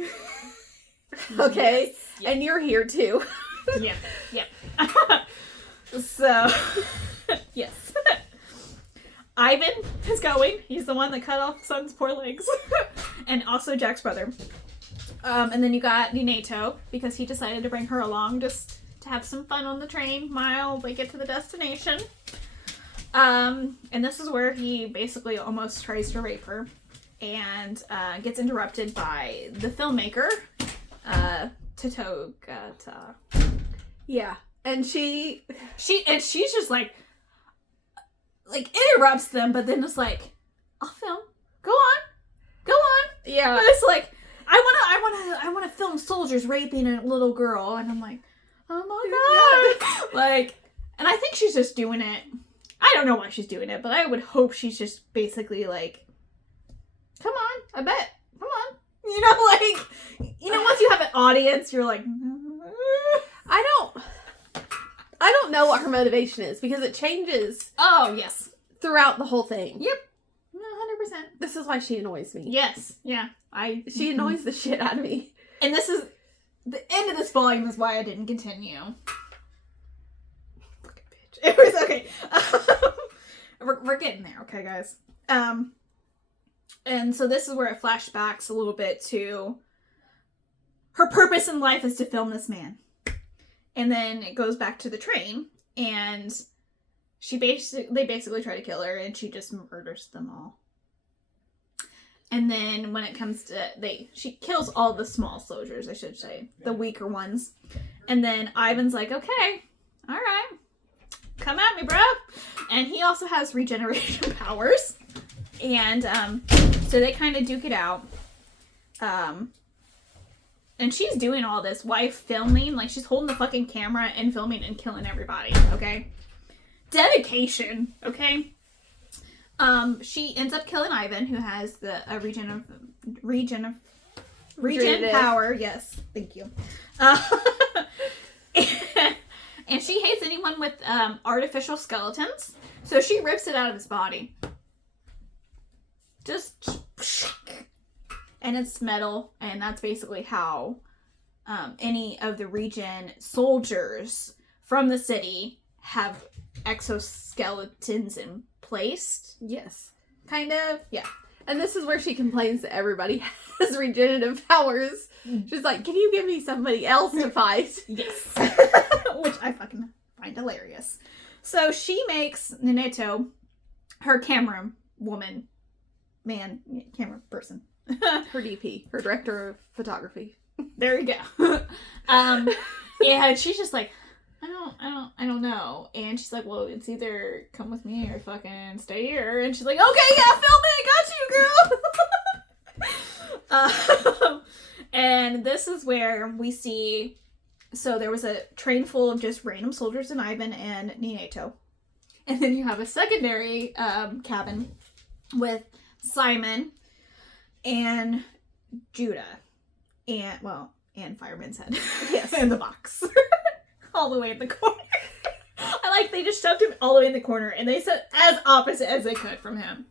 Okay? Yes. And you're here, too. Yeah. So, yes. Ivan is going. He's the one that cut off Sun's poor legs. And also Jack's brother. And then you got Minato, because he decided to bring her along just to have some fun on the train while they get to the destination. And this is where he basically almost tries to rape her. And gets interrupted by the filmmaker, Tatsuki. Yeah. And she's just like interrupts them, but then it's like, I'll film. Go on. Yeah. But it's like, I wanna film soldiers raping a little girl, and I'm like, oh my god. And I think she's just doing it. I don't know why she's doing it, but I would hope she's just basically like, come on, I bet. Come on. Once you have an audience, you're like, I don't know what her motivation is, because it changes. Oh, yes. Throughout the whole thing. Yep. 100%. This is why she annoys me. Yes. Yeah. She annoys the shit out of me. And this is, the end of this volume is why I didn't continue. Fucking bitch. It was okay. We're getting there, okay, guys? And so this is where it flashbacks a little bit to her purpose in life is to film this man. And then it goes back to the train, and they basically try to kill her, and she just murders them all. And then when it comes to she kills all the small soldiers, I should say, the weaker ones. And then Ivan's like, okay, all right, come at me, bro. And he also has regeneration powers, and so they kind of duke it out. And she's doing all this while filming. She's holding the fucking camera and filming and killing everybody, okay? Dedication, okay? She ends up killing Ivan, who has the regen power. Yes, thank you. And she hates anyone with artificial skeletons, so she rips it out of his body. Just... And it's metal, and that's basically how any of the regen soldiers from the city have exoskeletons in place. Yes. Kind of. Yeah. And this is where she complains that everybody has regenerative powers. She's like, can you give me somebody else to fight? Yes. Which I fucking find hilarious. So she makes Minato her camera woman. camera person. Her DP, her director of photography. There we go. And she's just like, I don't know. And she's like, well, it's either come with me or fucking stay here. And she's like, okay, yeah, film it, got you, girl. And this is where we see, so there was a train full of just random soldiers in Ivan and Minato. And then you have a secondary cabin with Simon and Judah. And Fireman's Head. Yes. In the box. All the way in the corner. I like they just shoved him all the way in the corner and they said as opposite as they could from him.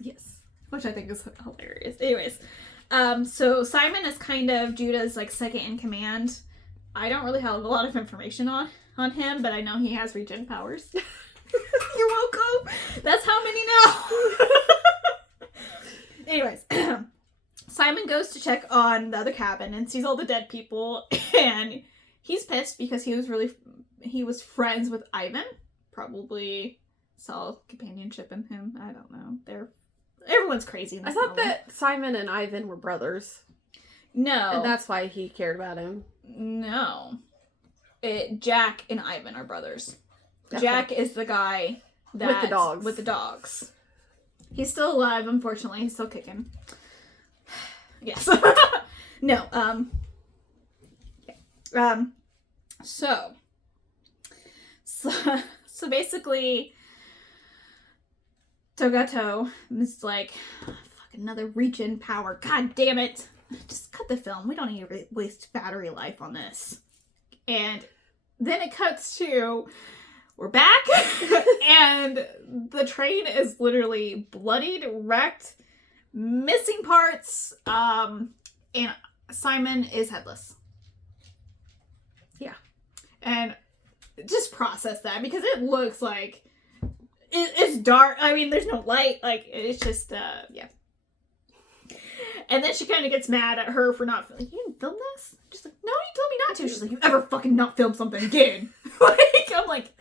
Yes. Which I think is hilarious. Anyways. So Simon is kind of Judah's like second in command. I don't really have a lot of information on him, but I know he has regen powers. You're welcome. That's how many now. Anyways. Simon goes to check on the other cabin and sees all the dead people, and he's pissed because he was friends with Ivan. Probably saw companionship in him. I don't know. Everyone's crazy in this I thought novel. that Simon and Ivan were brothers. No. And that's why he cared about him. No. Jack and Ivan are brothers. Okay. Jack is the guy with the dogs. With the dogs. He's still alive, unfortunately. He's still kicking. Yes. No, yeah. So basically, Togato is like, fuck, another regen power. God damn it. Just cut the film. We don't need to waste battery life on this. And then it cuts to, we're back, and the train is literally bloodied, wrecked, missing parts, and Simon is headless. Yeah. And just process that, because it looks like it's dark. I mean, there's no light. Like, it's just, yeah. And then she kind of gets mad at her for not, like, you didn't film this? Just like, no, you told me not to. She's like, you ever fucking not film something again? Like, I'm like,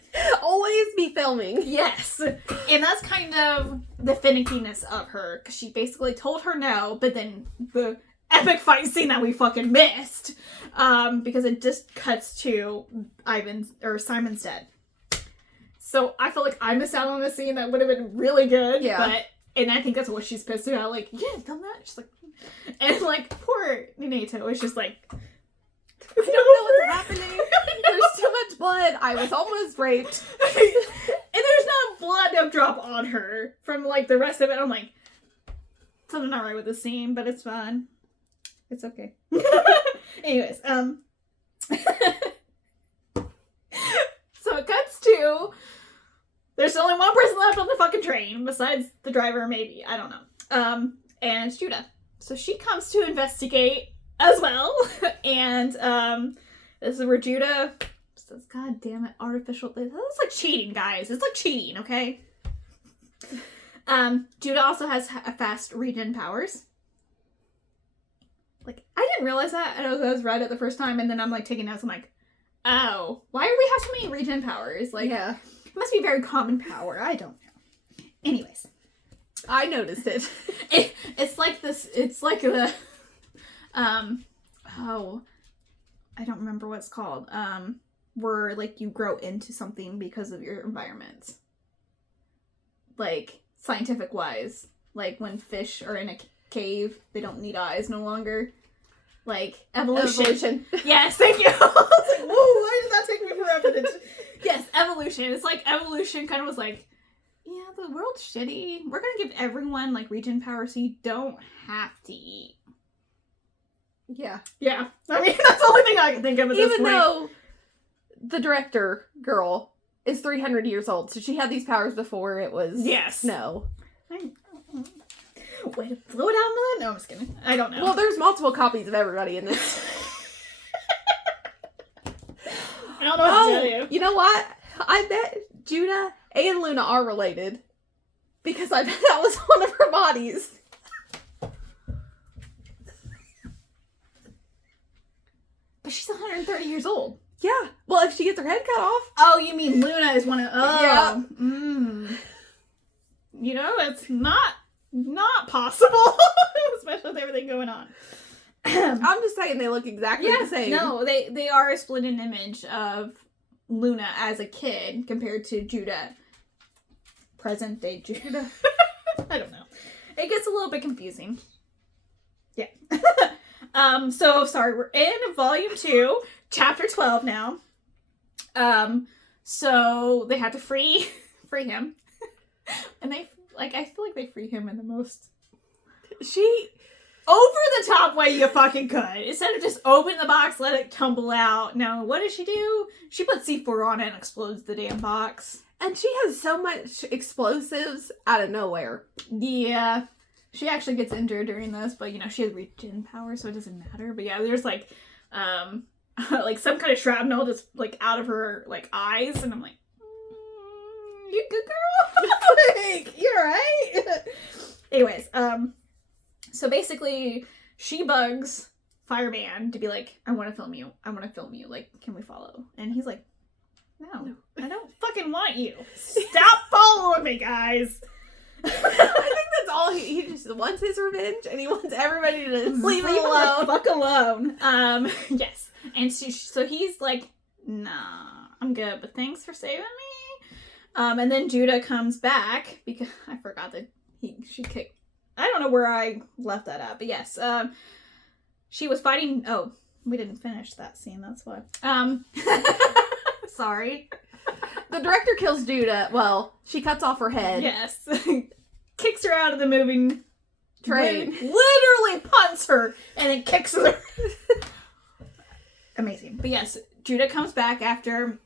always be filming. Yes. And that's kind of the finickiness of her, because she basically told her no, but then the epic fight scene that we fucking missed, because it just cuts to Simon's dead. So I feel like I missed out on a scene that would have been really good. Yeah. And I think that's what she's pissed about. Like, you didn't film that? She's like, and like, poor Minato is just like, I don't know what's happening. There's too much blood. I was almost raped. And there's not blood to drop on her from like the rest of it. I'm like, something not right with the scene, but it's fine. It's okay. Anyways, so it cuts to, there's only one person left on the fucking train besides the driver, maybe. I don't know. And it's Judah. So she comes to investigate as well. And this is where Judah says, God damn it, artificial. That's like cheating, guys. It's like cheating, okay? Judah also has fast regen powers. Like, I didn't realize that. I was read it the first time, and then I'm like taking notes. I'm like, oh, why do we have so many regen powers? Like, yeah. It must be a very common power. I don't know. Anyways. I noticed it. It's like this, it's like the, oh, I don't remember what it's called. Where, like, you grow into something because of your environment. Like, scientific-wise. Like, when fish are in a cave, they don't need eyes no longer. Like, evolution. Yes, thank you. I was like, whoa, why did that take me forever? Yes, evolution. It's like evolution kind of was like, yeah, the world's shitty. We're gonna give everyone, like, regen power so you don't have to eat. Yeah. Yeah. I mean, that's the only thing I can think of at this point. Even though the director girl is 300 years old, so she had these powers before it was snow. Way to blow it out of the... No, I'm just kidding. I don't know. Well, there's multiple copies of everybody in this. I don't know what to tell you. You know what? I bet Judah and Luna are related. Because I bet that was one of her bodies. But she's 130 years old. Yeah. Well, if she gets her head cut off. Oh, you mean Luna is one of... Oh. Yeah. You know, it's not not possible, especially with everything going on. I'm just saying they look exactly the same. No, they are a split image of Luna as a kid compared to Judah, present day Judah. I don't know. It gets a little bit confusing. Yeah. So sorry, we're in volume 2, chapter 12 now. So they had to free him. And I feel like they free him in the most over the top way you fucking could. Instead of just open the box, let it tumble out. No, what does she do? She puts C4 on it and explodes the damn box. And she has so much explosives out of nowhere. Yeah. She actually gets injured during this, but she has regen power, so it doesn't matter. But yeah, there's like some kind of shrapnel just like out of her like eyes, and I'm like, you good girl? Like, you're right. Anyways, so basically she bugs Fireman to be like, I want to film you. Like, can we follow? And he's like, no, I don't fucking want you. Stop following me, guys. I think that's all he just wants his revenge, and he wants everybody to leave him alone. Fuck alone. Yes. And so he's like, nah, I'm good, but thanks for saving me. And then Judah comes back because I forgot that she kicked. I don't know where I left that at, but yes. She was fighting. Oh, we didn't finish that scene. That's why. Sorry. The director kills Judah. Well, she cuts off her head. Yes. Kicks her out of the moving train. Literally punts her and then kicks her. Amazing. But yes, Judah comes back after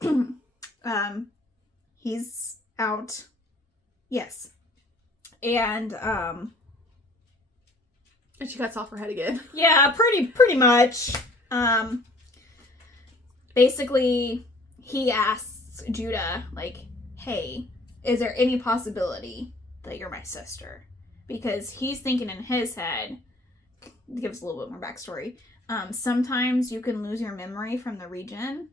he's out. Yes. And she cuts off her head again. Yeah, pretty much. Basically he asks Judah, like, hey, is there any possibility that you're my sister? Because he's thinking in his head, give us a little bit more backstory, sometimes you can lose your memory from the region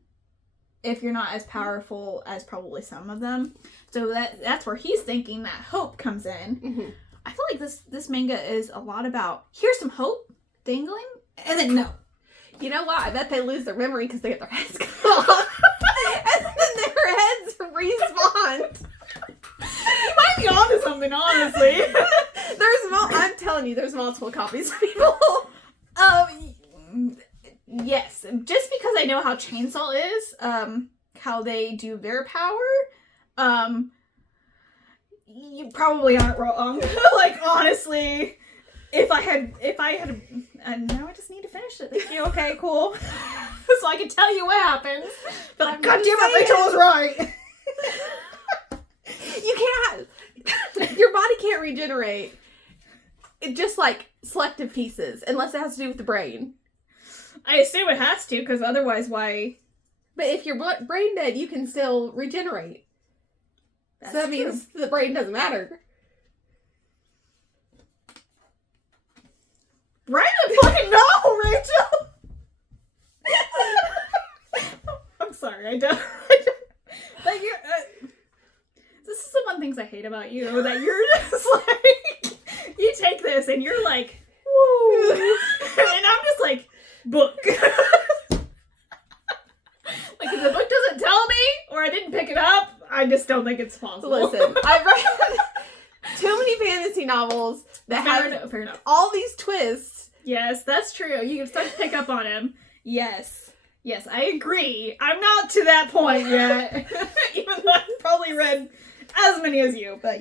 if you're not as powerful as probably some of them. So that's where he's thinking that hope comes in. Mm-hmm. I feel like this manga is a lot about, here's some hope dangling, and then no. You know what? I bet they lose their memory because they get their heads cut off. And then their heads respawn. You might be onto something, honestly. I'm telling you, there's multiple copies of people. Yes. Just because I know how Chainsaw is, how they do their power, you probably aren't wrong. Like, honestly, if I had, now I just need to finish it. Thank you. Okay, cool. So I can tell you what happens. But like, God damn it, Rachel was right. You can't. Your body can't regenerate. It just like selective pieces, unless it has to do with the brain. I assume it has to, because otherwise, why? But if you're brain dead, you can still regenerate. That's so that means the brain doesn't matter. Right? I fucking know, Rachel. I'm sorry, I don't. Like, this is the one things I hate about you, that you're just like, you take this and you're like, woo, and I'm just like, book. Like, if the book doesn't tell me, or I didn't pick it up, I just don't think it's possible. Listen, I've read too many fantasy novels that have fair enough. all these twists. Yes, that's true. You can start to pick up on him. Yes, I agree. I'm not to that point yet. Even though I've probably read as many as you, but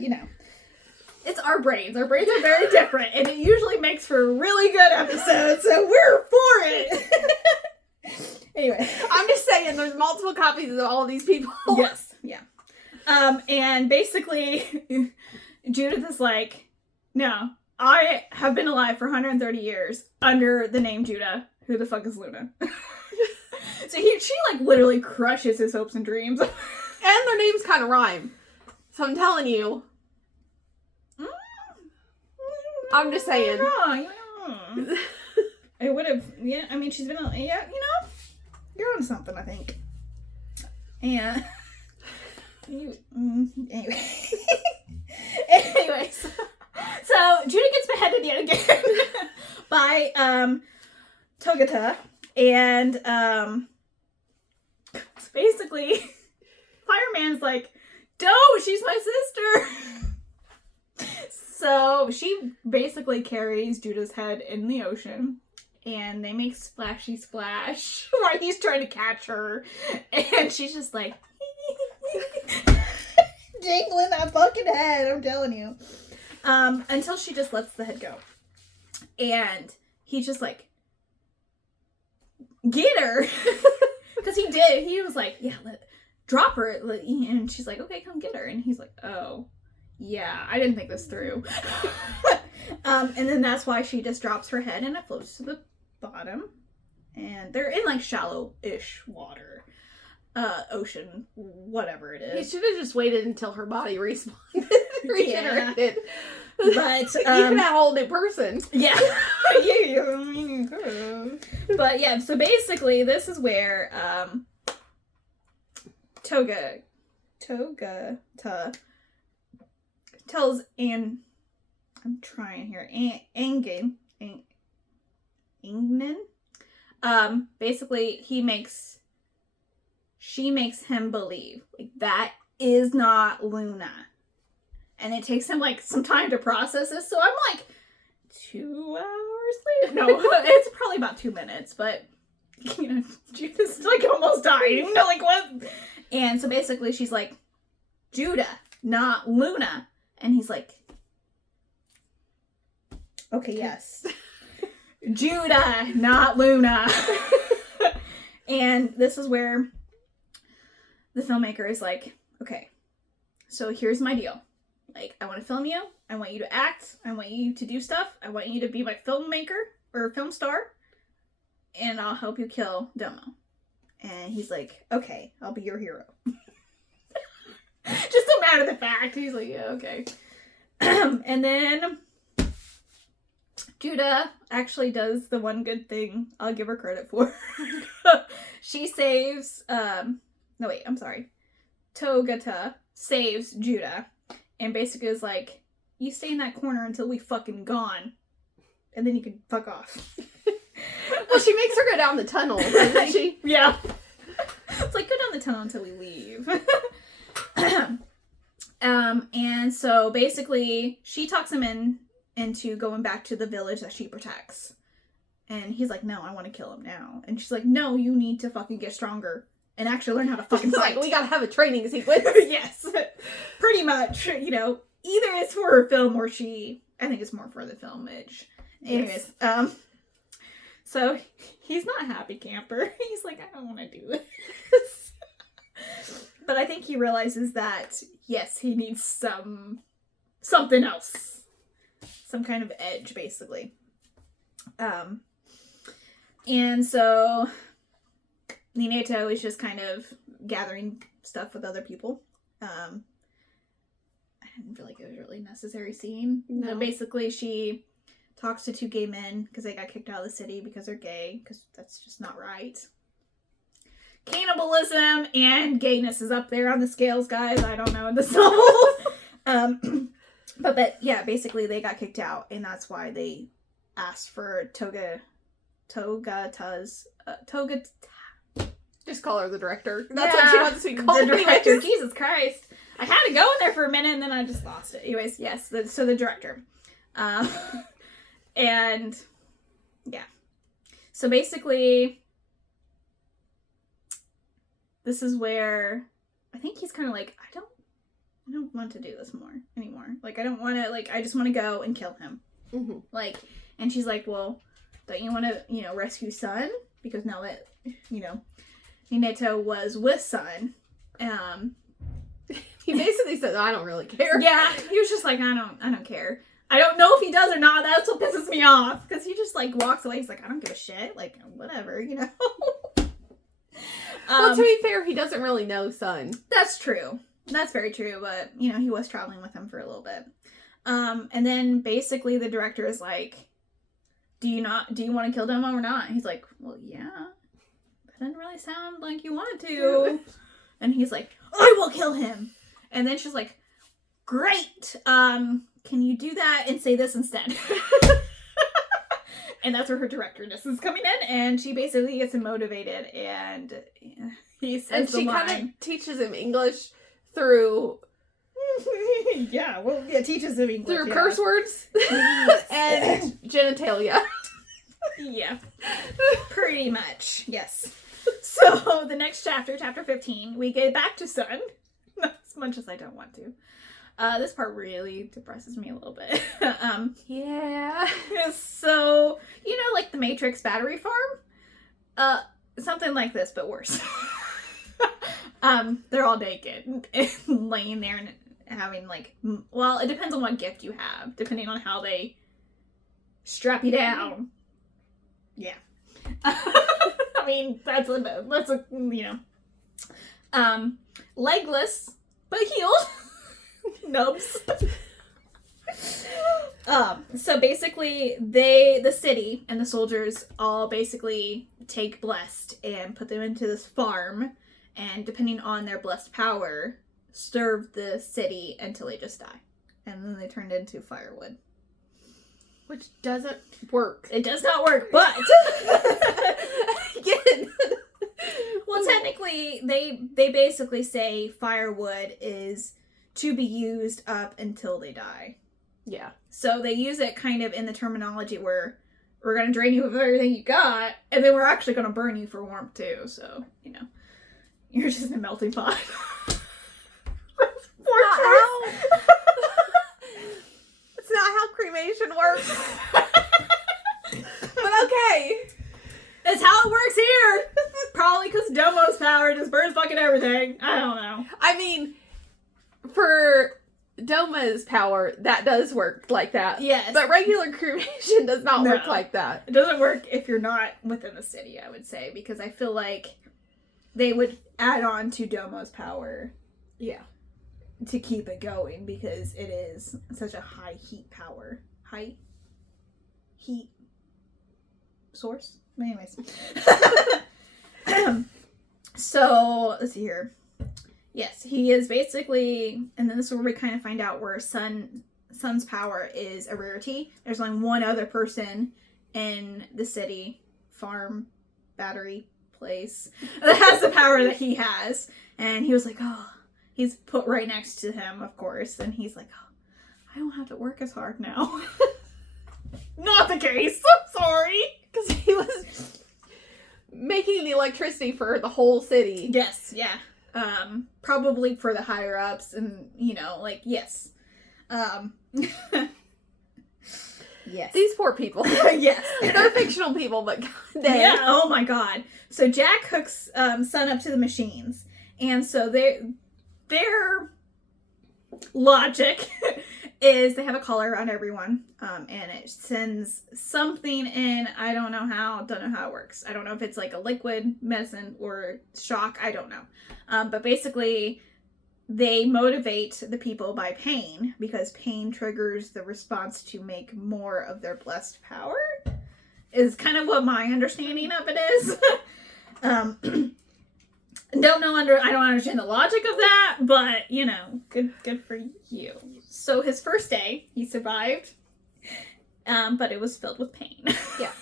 it's our brains. Our brains are very different, and it usually makes for a really good episode, so we're for it. Anyway. I'm just saying, there's multiple copies of all of these people. Yes, yeah. And basically, Judith is like, no, I have been alive for 130 years under the name Judah. Who the fuck is Luna? So she like literally crushes his hopes and dreams. And their names kind of rhyme. So I'm telling you. I'm just saying. It would have, yeah, I mean, she's been, yeah, you're on something, I think. And, anyway. Anyways, so Togata, and so basically, Fireman's like, "Don't! She's my sister." So she basically carries Judah's head in the ocean, and they make splashy splash while he's trying to catch her, and she's just like jingling that fucking head. I'm telling you, until she just lets the head go, and he's just like, "Get her," because he did. He was like, "Yeah, drop her," and she's like, "Okay, come get her," and he's like, "Oh. Yeah, I didn't think this through." And then that's why she just drops her head and it floats to the bottom. And they're in like shallow-ish water. Ocean, whatever it He is. should have just waited until her body regenerated. But you could have a whole new person. Yeah. But yeah, so basically this is where Togata tells I'm trying here, Angin, basically she makes him believe, like, that is not Luna. And it takes him, like, some time to process this, so I'm like, 2 hours later? No, it's probably about 2 minutes, but, you know, Judah's, like, almost dying, you know, like, what? And so basically she's like, Judah, not Luna. And he's like, okay, yes. Judah, not Luna. And this is where the filmmaker is like, okay, so here's my deal. Like, I want to film you. I want you to act. I want you to do stuff. I want you to be my filmmaker or film star. And I'll help you kill Domo. And he's like, okay, I'll be your hero. Just a matter of the fact. He's like, yeah, okay. And then Judah actually does the one good thing I'll give her credit for. She saves, Togata saves Judah and basically is like, you stay in that corner until we fucking gone. And then you can fuck off. Well, she makes her go down the tunnel, doesn't she? Yeah. It's like, go down the tunnel until we leave. And so basically she talks him into going back to the village that she protects. And he's like, no, I want to kill him now. And she's like, no, you need to fucking get stronger and actually learn how to fucking fight. Like, we gotta have a training sequence. Yes. Pretty much, you know, either it's for her film or I think it's more for the filmage. Anyways, yes. So he's not a happy camper. He's like, I don't want to do this. But I think he realizes that, yes, he needs something else. Some kind of edge, basically. And so Minato is just kind of gathering stuff with other people. I didn't feel like it was a really necessary scene. No. But basically, she talks to 2 gay men because they got kicked out of the city because they're gay, because that's just not right. Cannibalism and gayness is up there on the scales, guys. I don't know in this novel. But yeah, basically they got kicked out, and that's why they asked for Togata's Just call her the director. That's what she wants to be called. The director. Anyways. Jesus Christ. I had to go in there for a minute and then I just lost it. Anyways, yes. So the director. And yeah. So basically, this is where I think he's kind of like, I don't want to do this anymore. Like, I don't want to, like, I just want to go and kill him. Mm-hmm. Like, and she's like, well, don't you want to, rescue Sun? Because now that, Minato was with Sun, he basically said, I don't really care. Yeah, he was just like, I don't care. I don't know if he does or not. That's what pisses me off. Because he just, like, walks away. He's like, I don't give a shit. Like, whatever, Well, to be fair, he doesn't really know Sun. That's true. That's very true. But, he was traveling with him for a little bit. And then, basically, the director is like, do you want to kill Domo or not? And he's like, well, yeah. That doesn't really sound like you want to. And he's like, I will kill him. And then she's like, great. Can you do that and say this instead? And that's where her directorness is coming in, and she basically gets him motivated, and he says And the she line. kind of teaches him English through teaches him English through curse words and genitalia. Yeah, pretty much, yes. So the next chapter, chapter 15, we get back to Sun, as much as I don't want to. This part really depresses me a little bit. Yeah. So, you know, like the Matrix battery farm? Something like this, but worse. They're all naked and laying there and having like, well, it depends on what gift you have, depending on how they strap you down. Yeah. I mean, that's a, you know, legless, but healed. Nubs. So basically the city and the soldiers all basically take blessed and put them into this farm, and depending on their blessed power, serve the city until they just die. And then they turned into firewood. Which doesn't work. It does not work, but again. well, technically they basically say firewood is to be used up until they die. Yeah. So they use it kind of in the terminology where we're going to drain you of everything you got, and then we're actually going to burn you for warmth too. So, you know, you're just in a melting pot. It's not how cremation works. But okay. It's how it works here. Probably because Domo's power just burns fucking everything. I don't know. I mean, for Doma's power, that does work like that. Yes. But regular cremation does not work like that. It doesn't work if you're not within the city, I would say, because I feel like they would add on to Domo's power. Yeah. To keep it going, because it is such a high heat power. High heat source? Anyways. So, let's see here. Yes, he is basically, and then this is where we kind of find out where Sun's power is a rarity. There's only one other person in the city, farm, battery place, that has the power that he has. And he was like, oh, he's put right next to him, of course. And he's like, oh, I don't have to work as hard now. Not the case. I'm sorry. Because he was making the electricity for the whole city. Yes, yeah. Probably for the higher ups, and you know, like, yes. Yes. These poor people. Yes. They're fictional people, but goddamn. Yeah, oh my god. So Jack hooks Sun up to the machines, and so their logic is they have a collar on everyone, and it sends something in. I don't know how it works. I don't know if it's like a liquid medicine or shock. I don't know. But basically, they motivate the people by pain, because pain triggers the response to make more of their blessed power, is kind of what my understanding of it is. I don't understand the logic of that, but, you know, good for you. So his first day, he survived, but it was filled with pain. Yeah.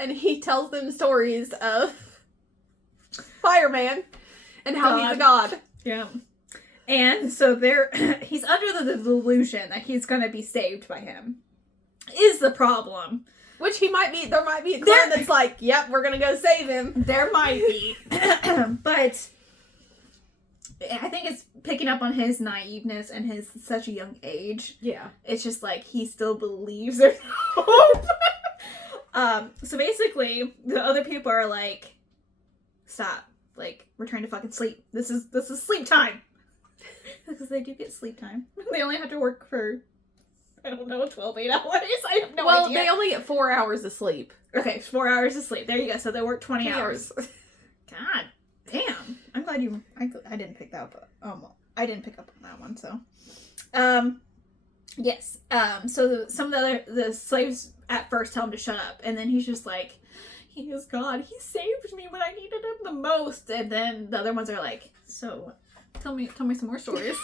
And he tells them stories of Fireman and how he's a god. Yeah. And so he's under the delusion that he's going to be saved by him. Is the problem. Which there might be a clan that's like, yep, we're going to go save him. There might be. But I think it's picking up on his naiveness and his such a young age. Yeah. It's just like he still believes there's hope. So basically, the other people are like, stop. Like, we're trying to fucking sleep. This is sleep time. Because they do get sleep time. They only have to work for, I don't know, 8 hours. I have no idea. Well, they only get 4 hours of sleep. Okay, 4 hours of sleep. There you go. So they work 20 hours. God damn. I'm glad I didn't pick that up. I didn't pick up on that one, so. Yes. So some of the slaves at first tell him to shut up. And then he's just like, he is God. He saved me when I needed him the most. And then the other ones are like, so tell me some more stories.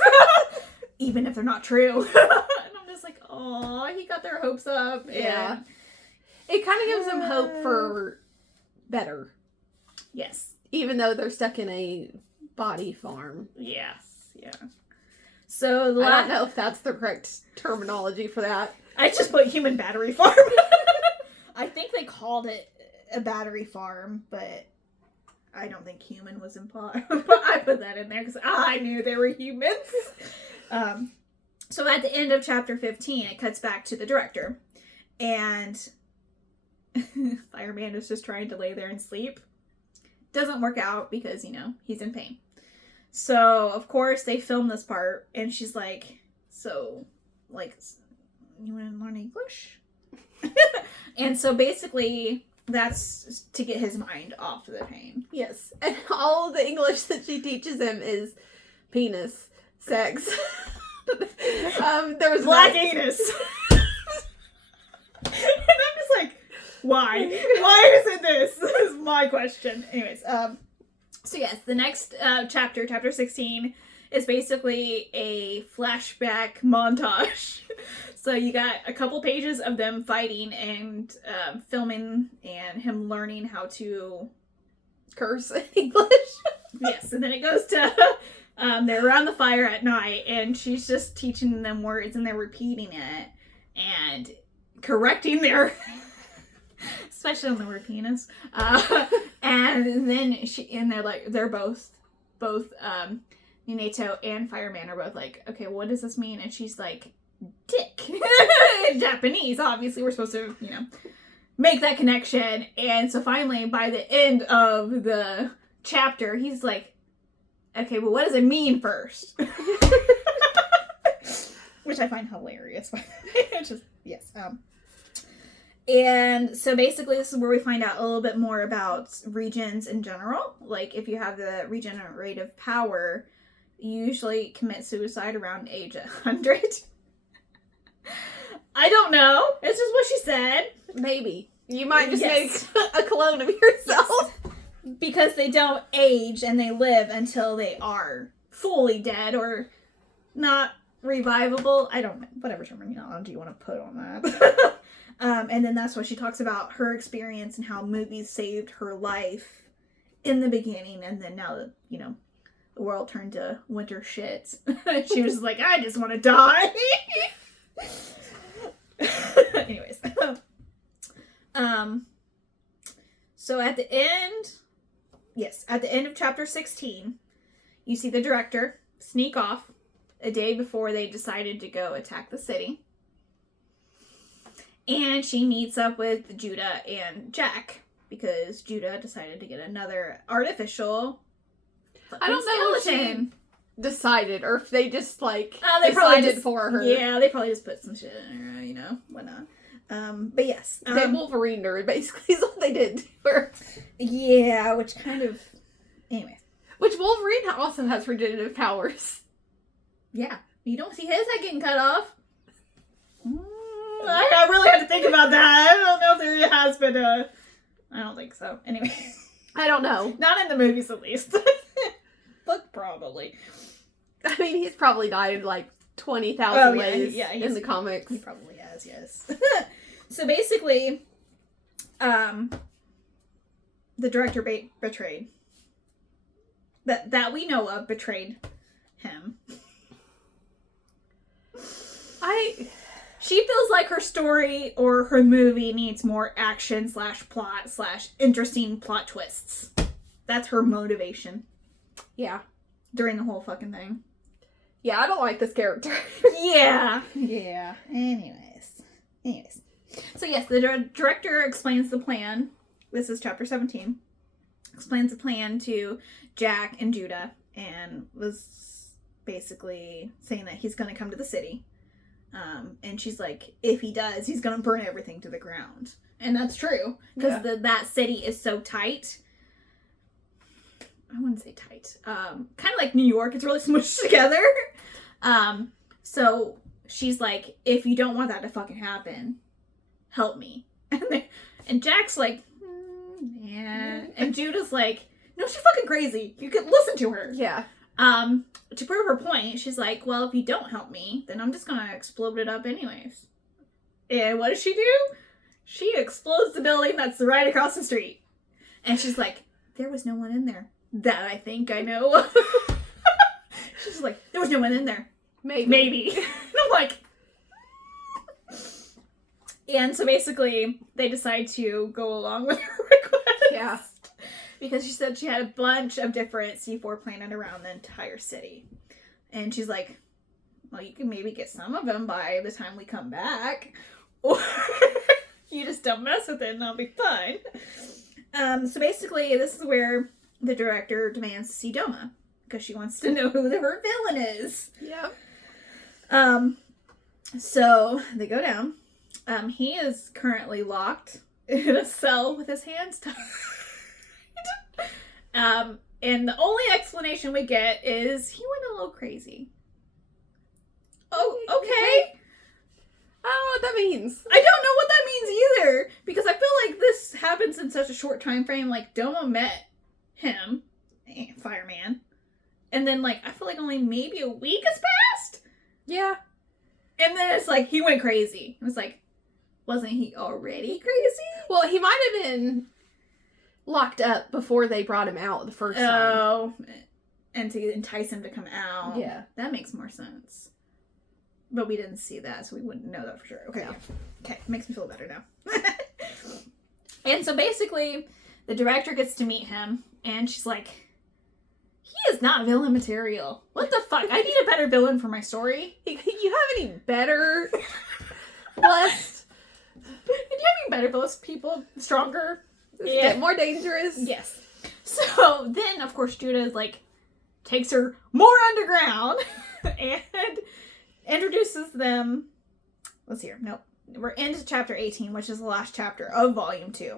Even if they're not true. And I'm just like, oh, he got their hopes up. Yeah. And It kind of gives them hope for better. Yes. Even though they're stuck in a body farm. Yes. Yeah. So I don't know if that's the correct terminology for that. I just put human battery farm. I think they called it a battery farm, but I don't think human was implied. But I put that in there because I knew they were humans. So at the end of chapter 15, it cuts back to the director. And Fireman is just trying to lay there and sleep. Doesn't work out because, he's in pain. So, of course, they film this part. And she's like, you want to learn English? And so basically, that's to get his mind off of the pain. Yes. And all of the English that she teaches him is penis, sex. There was Black anus. And I'm just like, why? Why is it this? This is my question. Anyways, so yes, the next chapter 16, is basically a flashback montage. So you got a couple pages of them fighting and filming and him learning how to curse in English. Yes, and then it goes to they're around the fire at night and she's just teaching them words and they're repeating it and correcting their especially on the word penis. And then they're both Minato and Fireman are both like, okay, what does this mean? And she's like, dick. In Japanese, obviously we're supposed to, make that connection. And so finally, by the end of the chapter, he's like, okay, well, what does it mean first? Which I find hilarious. It's just, yes. And so basically this is where we find out a little bit more about regions in general. Like, if you have the regenerative power, you usually commit suicide around age 100. I don't know. It's just what she said. Maybe. You might just make a clone of yourself. Yes. Because they don't age and they live until they are fully dead or not revivable. I don't know. Whatever terminology you want to put on that. And then that's what she talks about her experience and how movies saved her life in the beginning. And then now that, the world turned to winter shit. She was like, I just want to die. Anyways. So at the end of chapter 16, you see the director sneak off a day before they decided to go attack the city. And she meets up with Judah and Jack because Judah decided to get another artificial I don't know skeleton. if she decided or if they just they decided for her. Yeah, they probably just put some shit in her, whatnot. But yes. They Wolverined her, basically, is what they did to her. Yeah, which kind of... Anyway. Which Wolverine also has regenerative powers. Yeah. You don't see his head getting cut off. I really had to think about that. I don't know if there has been a... I don't think so. Anyway. I don't know. Not in the movies, at least. Book, probably. I mean, he's probably died 20,000 ways in the comics. He probably has, yes. So basically, the director betrayed. That we know of betrayed him. She feels like her story or her movie needs more action /plot / interesting plot twists. That's her motivation. Yeah. During the whole fucking thing. Yeah, I don't like this character. Yeah. Anyways. So yes, the director explains the plan. This is chapter 17. Explains the plan to Jack and Judah and was basically saying that he's going to come to the city. And she's like, if he does, he's going to burn everything to the ground. And that's true. Because that city is so tight. I wouldn't say tight. Kind of like New York. It's really smushed together. So she's like, if you don't want that to fucking happen, help me. And Jack's like, yeah. And Judah's like, no, she's fucking crazy. You can listen to her. Yeah. To prove her point, she's like, well, if you don't help me, then I'm just gonna explode it up anyways. And what does she do? she explodes the building that's right across the street. And she's like, there was no one in there. That I think I know. She's like, there was no one in there. Maybe. And I'm like... And so basically, they decide to go along with her request. Yeah. Because she said she had a bunch of different C4 planted around the entire city. And she's like, well, you can maybe get some of them by the time we come back. Or you just don't mess with it and I'll be fine. So basically, this is where the director demands to see Doma. Because she wants to know who her villain is. Yep. So they go down. He is currently locked in a cell with his hands tied. And the only explanation we get is he went a little crazy. Oh, okay. I don't know what that means. I don't know what that means either. Because I feel like this happens in such a short time frame. Like, Doma met him, Fireman. And then, like, I feel like only maybe a week has passed. Yeah. And then it's like, he went crazy. It was like, wasn't he already crazy? Well, he might have been locked up before they brought him out the first time. Oh. And to entice him to come out. Yeah. That makes more sense. But we didn't see that, so we wouldn't know that for sure. Okay. Yeah. Okay, makes me feel better now. And so basically, the director gets to meet him, and she's like, he is not villain material. What the fuck? I need a better villain for my story. You have any better blessed? Do you have any better blessed people? Stronger? Yeah. More dangerous? Yes. So then, of course, Judah is like, takes her more underground and introduces them. Let's see here. Nope. We're into chapter 18, which is the last chapter of volume 2.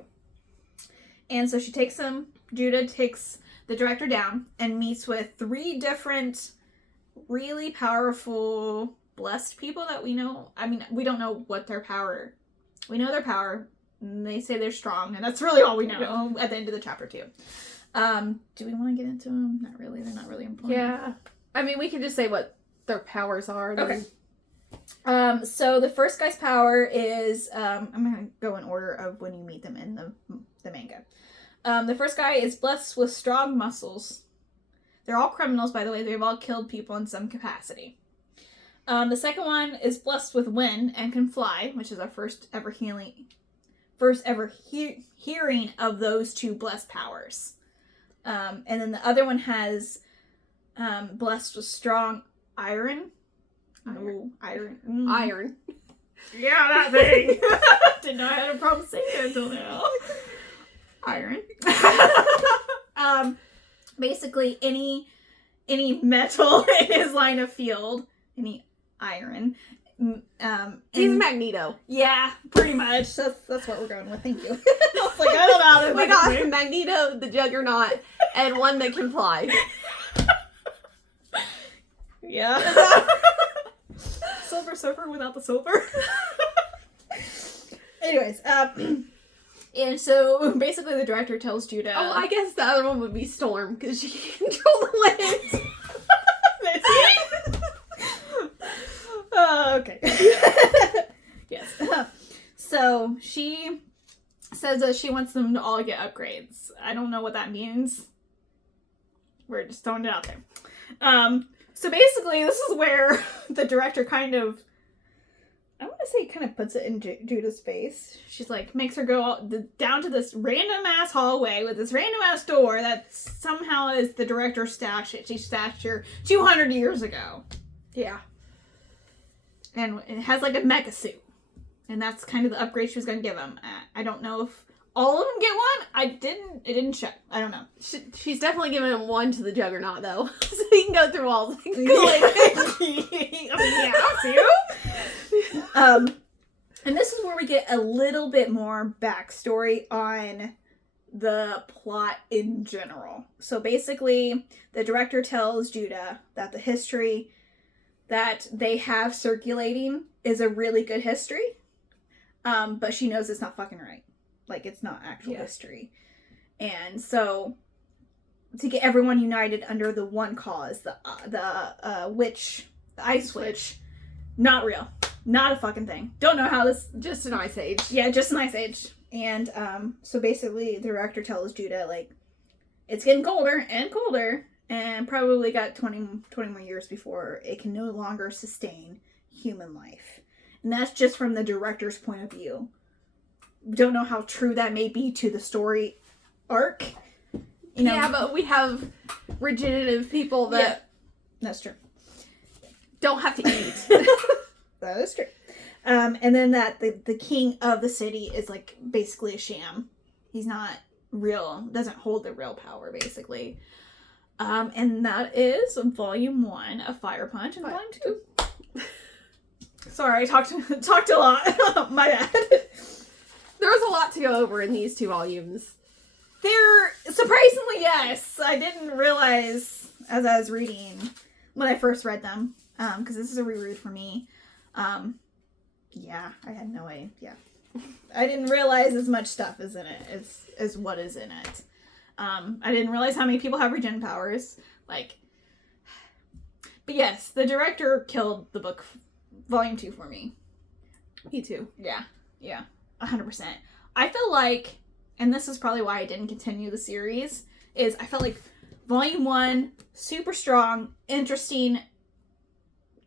And so she takes them, Judah takes the director down and meets with 3 different really powerful blessed people that we know. I mean, we don't know what their power. We know their power. And they say they're strong, and that's really all we know at the end of the chapter 2. Do we want to get into them? Not really. They're not really important. Yeah. I mean, we can just say what their powers are. Then. Okay. So the first guy's power is, I'm going to go in order of when you meet them in the manga. The first guy is blessed with strong muscles. They're all criminals, by the way. They've all killed people in some capacity. The second one is blessed with wind and can fly, which is our first ever hearing of those 2 blessed powers. And then the other one has blessed with strong iron. Iron. Yeah, that thing. Didn't know I had a problem saying it until now. Iron. Basically, any metal in his line of field, any iron. He's Magneto. Yeah, pretty much. That's what we're going with. Thank you. I was like, I don't know how to We got Magneto, the Juggernaut, and one that can fly. Yeah. Silver Surfer without the silver. Anyways, and so basically the director tells Judah. Oh, I guess the other one would be Storm because she can control the wind. Okay. Yes. So she says that she wants them to all get upgrades. I don't know what that means. We're just throwing it out there. So basically, this is where the director kind of, I want to say, kind of puts it in Judah's face. She's like, makes her go down to this random ass hallway with this random ass door that somehow is the director's stash. She stashed her 200 years ago. Yeah. And it has like a mecha suit. And that's kind of the upgrade she was going to give him. I don't know if all of them get one. It didn't show. I don't know. She's definitely giving him one to the Juggernaut, though. So he can go through all the things. And this is where we get a little bit more backstory on the plot in general. So basically, the director tells Judah that the history that they have circulating is a really good history. But she knows it's not fucking right. Like, it's not actual history. And so, to get everyone united under the one cause, the ice witch, not real. Not a fucking thing. Don't know how this... Just an ice age. Yeah, just an ice age. And so basically the director tells Judah, like, it's getting colder and colder, and probably got 20 more years before it can no longer sustain human life. And that's just from the director's point of view. Don't know how true that may be to the story arc. You know, yeah, but we have regenerative people that that's true. Don't have to eat. That is true. And then that the king of the city is like basically a sham. He's not real, doesn't hold the real power, basically. And that is volume 1 of Fire Punch and volume 2. Sorry, I talked a lot. My bad. There was a lot to go over in these 2 volumes. They're surprisingly, yes. I didn't realize as I was reading when I first read them, because this is a reread for me. Yeah, I had no idea. Yeah, I didn't realize as much stuff is in it as what is in it. I didn't realize how many people have regen powers. Like, but yes, the director killed the book, volume 2 for me. Me too. Yeah, 100%. I feel like, and this is probably why I didn't continue the series, is I felt like volume 1, super strong, interesting,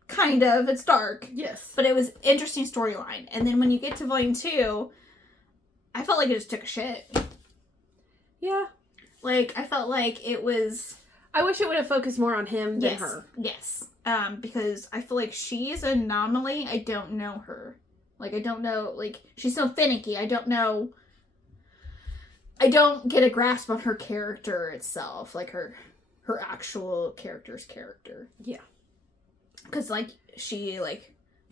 kind of, it's dark. Yes. But it was interesting storyline. And then when you get to volume 2, I felt like it just took a shit. Yeah. Like, I felt like it was... I wish it would have focused more on him than her. Yes. Because I feel like she's an anomaly. I don't know her. Like, I don't know, like, she's so finicky. I don't get a grasp on her character itself. Like, her actual character's character. Yeah. Because, like,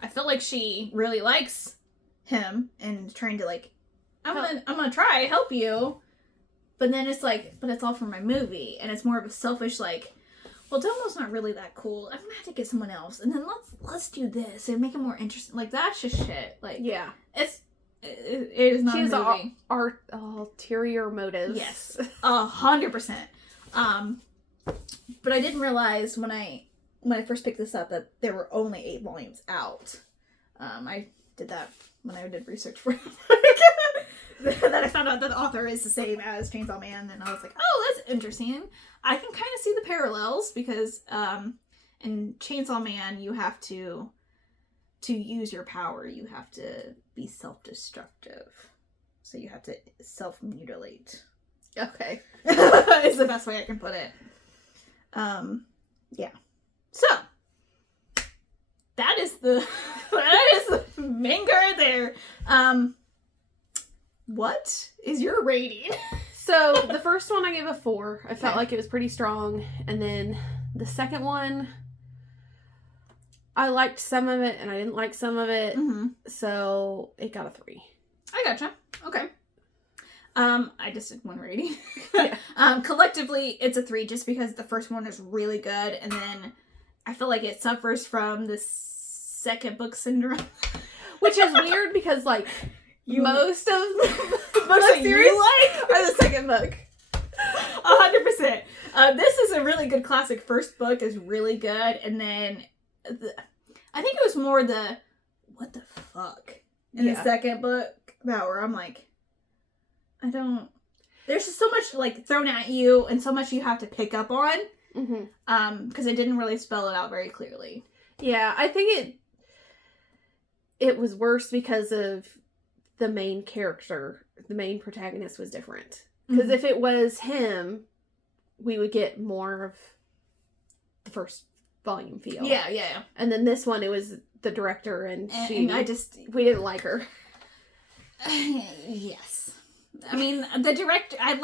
I feel like she really likes him and trying to, like, I'm gonna try, help you. But then it's like, but it's all for my movie. And it's more of a selfish, like, well, Domo's not really that cool. I'm gonna have to get someone else. And then let's do this and make it more interesting. Like, that's just shit. Like, yeah. it is not a movie. Ulterior motives. Yes. 100%. But I didn't realize when I first picked this up that there were only 8 volumes out. I did that when I did research for it. That I found out that the author is the same as Chainsaw Man, and I was like, oh, that's interesting. I can kind of see the parallels because in Chainsaw Man you have to use your power, you have to be self-destructive. So you have to self-mutilate. Okay. Is the best way I can put it. Yeah. So that is the main guy there. What is your rating? So the first one I gave a 4. I felt like it was pretty strong. And then the second one, I liked some of it and I didn't like some of it. Mm-hmm. So it got a 3. I gotcha. Okay. I just did one rating. Yeah. Collectively, it's a 3 just because the first one is really good, and then I feel like it suffers from the second book syndrome. Which is weird because, like, most of the books that series you like are the second book. 100%. This is a really good classic. First book is really good, and then I think it was more the what the fuck in the second book that where I'm like, there's just so much like thrown at you and so much you have to pick up on. Mm-hmm. Because it didn't really spell it out very clearly. Yeah, I think it was worse because of the main character. The main protagonist was different. Because if it was him, we would get more of the first volume feel. Yeah. And then this one, it was the director and she. And we didn't like her. Yes. I mean, the director, I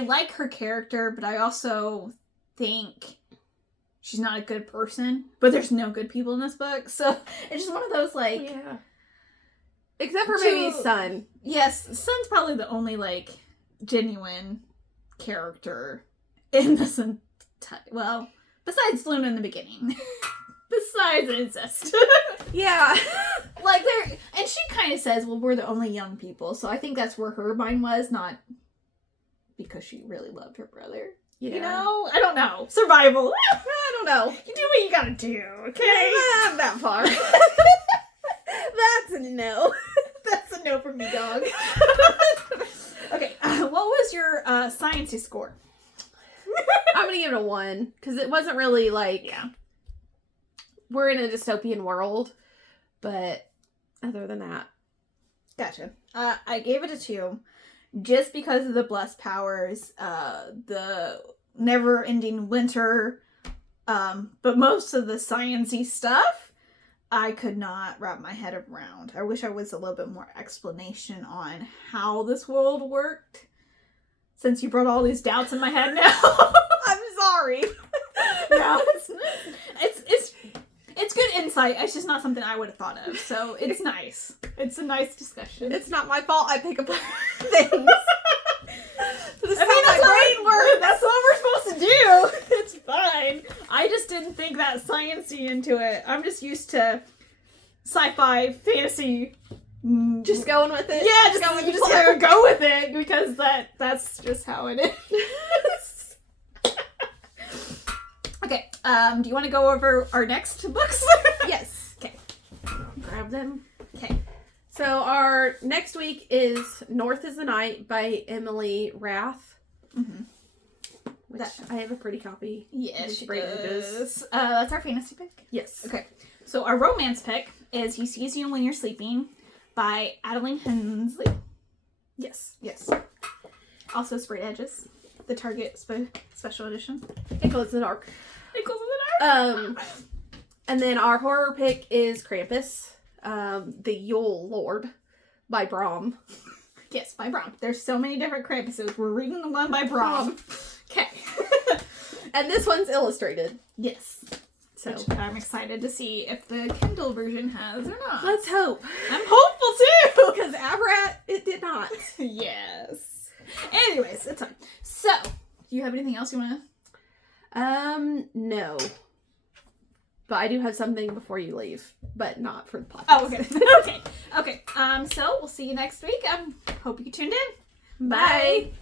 like her character, but I also think she's not a good person. But there's no good people in this book, so it's just one of those, like... Yeah. Except for maybe Sun. Yes, Sun's probably the only, like, genuine character in this entire... Well, besides Luna in the beginning. Besides incest. Yeah. Like, and she kind of says, well, we're the only young people, so I think that's where her mind was, not because she really loved her brother. Yeah. You know? I don't know. Survival. I don't know. You do what you gotta do, okay? Not that far. no. That's a no from me, dog. Okay, what was your sciencey score? I'm gonna give it a 1 because it wasn't really like we're in a dystopian world, but other than that, Gotcha. I gave it a 2, just because of the blessed powers, the never-ending winter, but most of the sciencey stuff, I could not wrap my head around. I wish I was a little bit more explanation on how this world worked. Since you brought all these doubts in my head now, I'm sorry. No, it's good insight. It's just not something I would have thought of. So it's nice. It's a nice discussion. it's not my fault. I pick up things. That's what we're supposed to do. It's fine. I just didn't think that sciencey into it. I'm just used to sci-fi, fantasy. Just going with it. Yeah, just going with you the just flow. gotta go with it because that's just how it is. Okay. Do you want to go over our next books? Yes. Okay. Grab them. Okay. So our next week is North is the Night by Emily Rath. Mm-hmm. Which I have a pretty copy. Yes, she Great does. That's our fantasy pick. Yes. Okay. So our romance pick is He Sees You When You're Sleeping by Adeline Hensley. Yes. Yes. Also Sprayed Edges, the Target special edition. It glows in the dark. It goes in the dark. And then our horror pick is Krampus, the Yule Lord by Brom. Yes, by Brom. There's so many different Krampuses. We're reading the one by Brom. Okay. And this one's illustrated. Yes. So Which I'm excited to see if the Kindle version has or not. let's hope. I'm hopeful too! Because Avarat, it did not. Yes. Anyways, it's fine. So, do you have anything else you want to... No. But I do have something before you leave, but not for the podcast. Oh, okay. Okay. So we'll see you next week. Hope you tuned in. Bye.